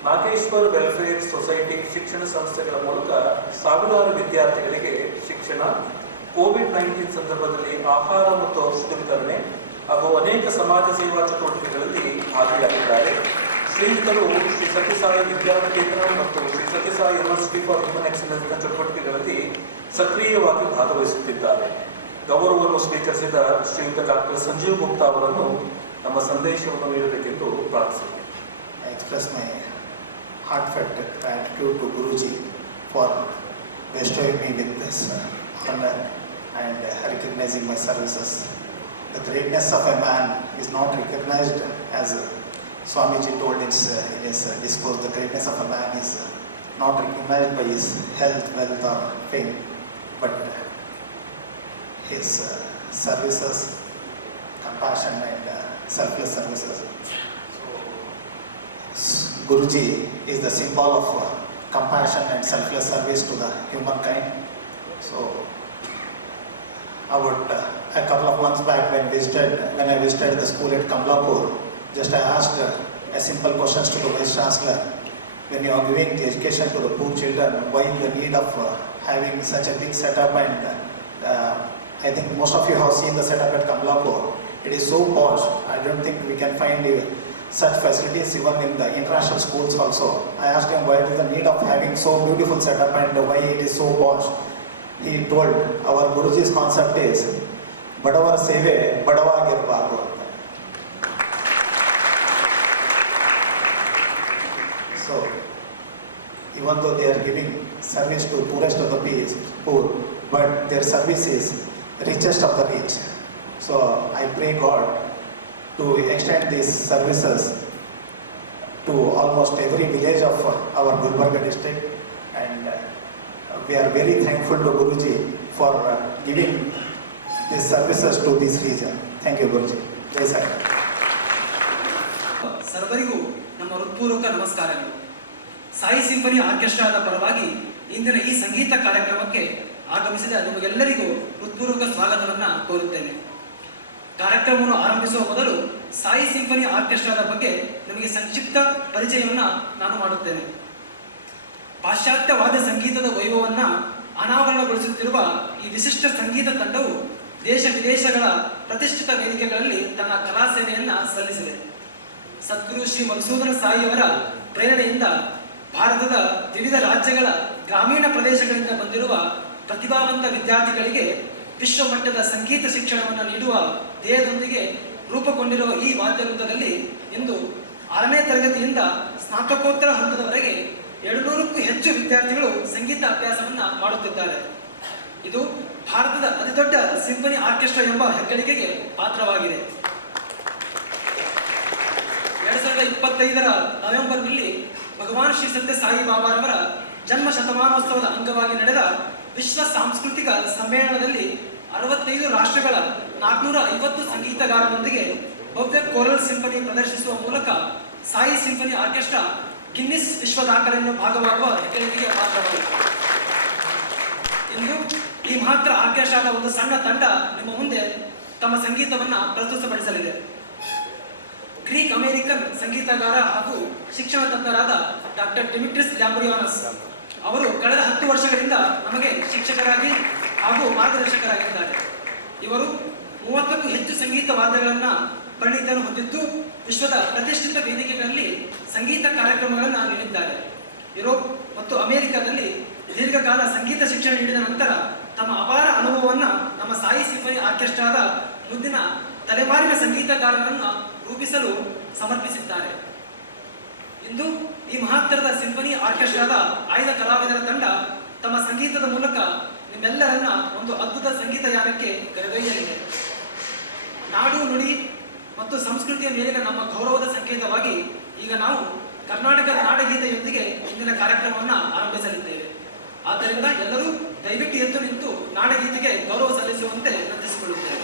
ನಾಗೇಶ್ವರ್ ವೆಲ್ಫೇರ್ ಸೊಸೈಟಿ ಶಿಕ್ಷಣ ಸಂಸ್ಥೆಗಳ ಮೂಲಕ ಸಾವಿರಾರು ವಿದ್ಯಾರ್ಥಿಗಳಿಗೆ ಶಿಕ್ಷಣ, ಕೋವಿಡ್-19 ಸಂದರ್ಭದಲ್ಲಿ ಆಹಾರ ಮತ್ತು ಔಷಧ ವಿತರಣೆ ಹಾಗೂ ಅನೇಕ ಸಮಾಜ ಸೇವಾ ಚಟುವಟಿಕೆಗಳಲ್ಲಿ ಭಾಗಿಯಾಗಿದ್ದಾರೆ. ಶ್ರೀಯುತರು ಶ್ರೀ ಸತ್ಯಸಾಯಿ ವಿದ್ಯಾನಿಕೇತನ ಮತ್ತು Shri Sathya Sai university for human ಎಕ್ಸಲೆನ್ಸ್ನ ಚಟುವಟಿಕೆಗಳಲ್ಲಿ ಸಕ್ರಿಯವಾಗಿ ಭಾಗವಹಿಸುತ್ತಿದ್ದಾರೆ. ಗೌರವವನ್ನು ಸ್ವೀಕರಿಸಿದ ಶ್ರೀಯುತ ಡಾಕ್ಟರ್ ಸಂಜೀವ್ ಗುಪ್ತಾ ಅವರನ್ನು ನಮ್ಮ ಸಂದೇಶವನ್ನು ನೀಡಬೇಕೆಂದು ಪ್ರಾರ್ಥಿಸುತ್ತೇನೆ. I express my heartfelt gratitude to Guruji for bestowing me with this honor and recognizing my services. The greatness of a man is not recognized, as Swamiji told in his discourse. The greatness of a man is not recognized by his health, wealth or fame, but his services, compassion and selfless services. Guruji is the symbol of compassion and selfless service to the humankind. So a couple of months back when I visited the school at Kamlapur, just I asked a simple questions to the Vice Chancellor. When you are giving the education to the poor children, why the need of having such a big setup? And I think most of you have seen the setup at Kamlapur. It is so posh. I don't think we can find such facilities even in the international schools also. I asked him why is the need of having so beautiful setup and why it is so posh. He told our Guruji's concept is Badavara Seve Badavagirbaru. So even though they are giving service to poorest of the poor, but their service is richest of the rich. So I pray God to extend these services to almost every village of our Gulbarga district, and we are very thankful to Guruji for giving these services to this region. Thank you, Guruji. Jai Sai. ಸರ್ವರಿಗೂ ನಮ್ಮ ಹೃತ್ಪೂರ್ವಕ ನಮಸ್ಕಾರಗಳು. Sai symphony ಆರ್ಕೆಸ್ಟ್ರಾದ ಪರವಾಗಿ ಇಂದಿನ ಈ ಸಂಗೀತ ಕಾರ್ಯಕ್ರಮಕ್ಕೆ ಆಗಮಿಸಿದ ನಿಮಗೆಲ್ಲರಿಗೂ ಹೃತ್ಪೂರ್ವಕ ಸ್ವಾಗತವನ್ನು ಕೋರುತ್ತೇನೆ. ಕಾರ್ಯಕ್ರಮವನ್ನು ಆರಂಭಿಸುವ ಮೊದಲು ಸಾಯಿ ಸಿಂಫನಿ ಆರ್ಕೆಸ್ಟ್ರಾದ ಬಗ್ಗೆ ನಿಮಗೆ ಸಂಕ್ಷಿಪ್ತ ಪರಿಚಯವನ್ನು ನಾನು ಮಾಡುತ್ತೇನೆ. ಪಾಶ್ಚಾತ್ಯ ವಾದ್ಯ ಸಂಗೀತದ ವೈಭವವನ್ನು ಅನಾವರಣಗೊಳಿಸುತ್ತಿರುವ ಈ ವಿಶಿಷ್ಟ ಸಂಗೀತ ತಂಡವು ದೇಶ ವಿದೇಶಗಳ ಪ್ರತಿಷ್ಠಿತ ವೇದಿಕೆಗಳಲ್ಲಿ ತನ್ನ ಕಲಾ ಸೇವೆಯನ್ನು ಸಲ್ಲಿಸಿದೆ. ಸದ್ಗುರು ಶ್ರೀ ಮಧುಸೂದನ ಸಾಯಿಯವರ ಪ್ರೇರಣೆಯಿಂದ ಭಾರತದ ವಿವಿಧ ರಾಜ್ಯಗಳ ಗ್ರಾಮೀಣ ಪ್ರದೇಶಗಳಿಂದ ಬಂದಿರುವ ಪ್ರತಿಭಾವಂತ ವಿದ್ಯಾರ್ಥಿಗಳಿಗೆ ವಿಶ್ವಮಟ್ಟದ ಸಂಗೀತ ಶಿಕ್ಷಣವನ್ನು ನೀಡುವ ಧ್ಯೇಯದೊಂದಿಗೆ ರೂಪುಗೊಂಡಿರುವ ಈ ವಾದ್ಯವೃಂದದಲ್ಲಿ ಇಂದು 6ನೇ ತರಗತಿಯಿಂದ ಸ್ನಾತಕೋತ್ತರ ಹಂತದವರೆಗೆ 700ಕ್ಕೂ ಹೆಚ್ಚು ವಿದ್ಯಾರ್ಥಿಗಳು ಸಂಗೀತ ಅಭ್ಯಾಸವನ್ನ ಮಾಡುತ್ತಿದ್ದಾರೆ. ಇದು ಭಾರತದ ಅತಿದೊಡ್ಡ ಸಿಂಫನಿ ಆರ್ಕೆಸ್ಟ್ರಾ ಎಂಬ ಹೆಗ್ಗಳಿಕೆಗೆ ಪಾತ್ರವಾಗಿದೆ. 2025ರ ನವೆಂಬರ್ನಲ್ಲಿ ಭಗವಾನ್ ಶ್ರೀ ಸತ್ಯ ಸಾಯಿ ಬಾಬಾರವರ ಜನ್ಮ ಶತಮಾನೋತ್ಸವದ ಅಂಗವಾಗಿ ನಡೆದ ವಿಶ್ವ ಸಾಂಸ್ಕೃತಿಕ ಸಮ್ಮೇಳನದಲ್ಲಿ 65 ರಾಷ್ಟ್ರಗಳ 450 ಸಂಗೀತಗಾರರೊಂದಿಗೆ ಭವ್ಯ ಕೋರಲ್ ಸಿಂಫನಿ ಪ್ರದರ್ಶಿಸುವ ಮೂಲಕ ಸಾಯಿ ಸಿಂಫನಿ ಆರ್ಕೆಸ್ಟ್ರಾ ಗಿನ್ನಿಸ್ ವಿಶ್ವ ದಾಖಲೆಯನ್ನು ಭಾಗವಾಗುವ ಹೆಗ್ಗಳಿಕೆಗೆ ಪಾತ್ರವಾಯಿತು. ಇಂದು ಈ ಮಹತ್ತರ ಆರ್ಕೆಸ್ಟ್ರಾದ ಒಂದು ಸಣ್ಣ ತಂಡ ನಿಮ್ಮ ಮುಂದೆ ತಮ್ಮ ಸಂಗೀತವನ್ನ ಪ್ರಸ್ತುತಪಡಿಸಲಿದೆ. ಗ್ರೀಕ್ ಅಮೆರಿಕನ್ ಸಂಗೀತಗಾರ ಹಾಗೂ ಶಿಕ್ಷಣ ತಜ್ಞರಾದ ಡಾಕ್ಟರ್ ಡಿಮಿಟ್ರಿಸ್ ಲ್ಯಾಂಬ್ರಿಯಾನಸ್ ಅವರು ಕಳೆದ 10 ವರ್ಷಗಳಿಂದ ನಮಗೆ ಶಿಕ್ಷಕರಾಗಿ ಹಾಗೂ ಮಾರ್ಗದರ್ಶಕರಾಗಿದ್ದಾರೆ. ಇವರು 30ಕ್ಕೂ ಹೆಚ್ಚು ಸಂಗೀತ ವಾದ್ಯಗಳನ್ನ ಪರಿಣಿತಿಯನ್ನು ಹೊಂದಿದ್ದು ವಿಶ್ವದ ಪ್ರತಿಷ್ಠಿತ ವೇದಿಕೆಗಳಲ್ಲಿ ಸಂಗೀತ ಕಾರ್ಯಕ್ರಮಗಳನ್ನು ನೀಡಿದ್ದಾರೆ. ಯುರೋಪ್ ಮತ್ತು ಅಮೆರಿಕದಲ್ಲಿ ದೀರ್ಘಕಾಲ ಸಂಗೀತ ಶಿಕ್ಷಣ ನೀಡಿದ ನಂತರ ತಮ್ಮ ಅಪಾರ ಅನುಭವವನ್ನು ನಮ್ಮ ಸಾಯಿ ಸಿಂಫನಿ ಆರ್ಕೆಸ್ಟ್ರಾದ ಮುಂದಿನ ತಲೆಮಾರಿನ ಸಂಗೀತಗಾರರನ್ನು ರೂಪಿಸಲು ಸಮರ್ಪಿಸಿದ್ದಾರೆ. ಇಂದು ಈ ಮಹತ್ತರದ ಸಿಂಫನಿ ಆರ್ಕೆಸ್ಟ್ರಾದ ಆಯ್ದ ಕಲಾವಿದರ ತಂಡ ತಮ್ಮ ಸಂಗೀತದ ಮೂಲಕ ನಿಮ್ಮೆಲ್ಲರನ್ನ ಒಂದು ಅದ್ಭುತ ಸಂಗೀತ ಯಾನಕ್ಕೆ ಕರೆದೊಯ್ಯಲಿದೆ. ನಾಡು ನುಡಿ ಮತ್ತು ಸಂಸ್ಕೃತಿಯ ಮೇಲಿನ ನಮ್ಮ ಗೌರವದ ಸಂಕೇತವಾಗಿ ಈಗ ನಾವು ಕರ್ನಾಟಕದ ನಾಡಗೀತೆಯೊಂದಿಗೆ ಇಂದಿನ ಕಾರ್ಯಕ್ರಮವನ್ನು ಆರಂಭಿಸಲಿದ್ದೇವೆ. ಆದ್ದರಿಂದ ಎಲ್ಲರೂ ದಯವಿಟ್ಟು ಎದ್ದು ನಿಂತು ನಾಡಗೀತೆಗೆ ಗೌರವ ಸಲ್ಲಿಸುವಂತೆ ವಿನಂತಿಸಿಕೊಳ್ಳುತ್ತೇವೆ.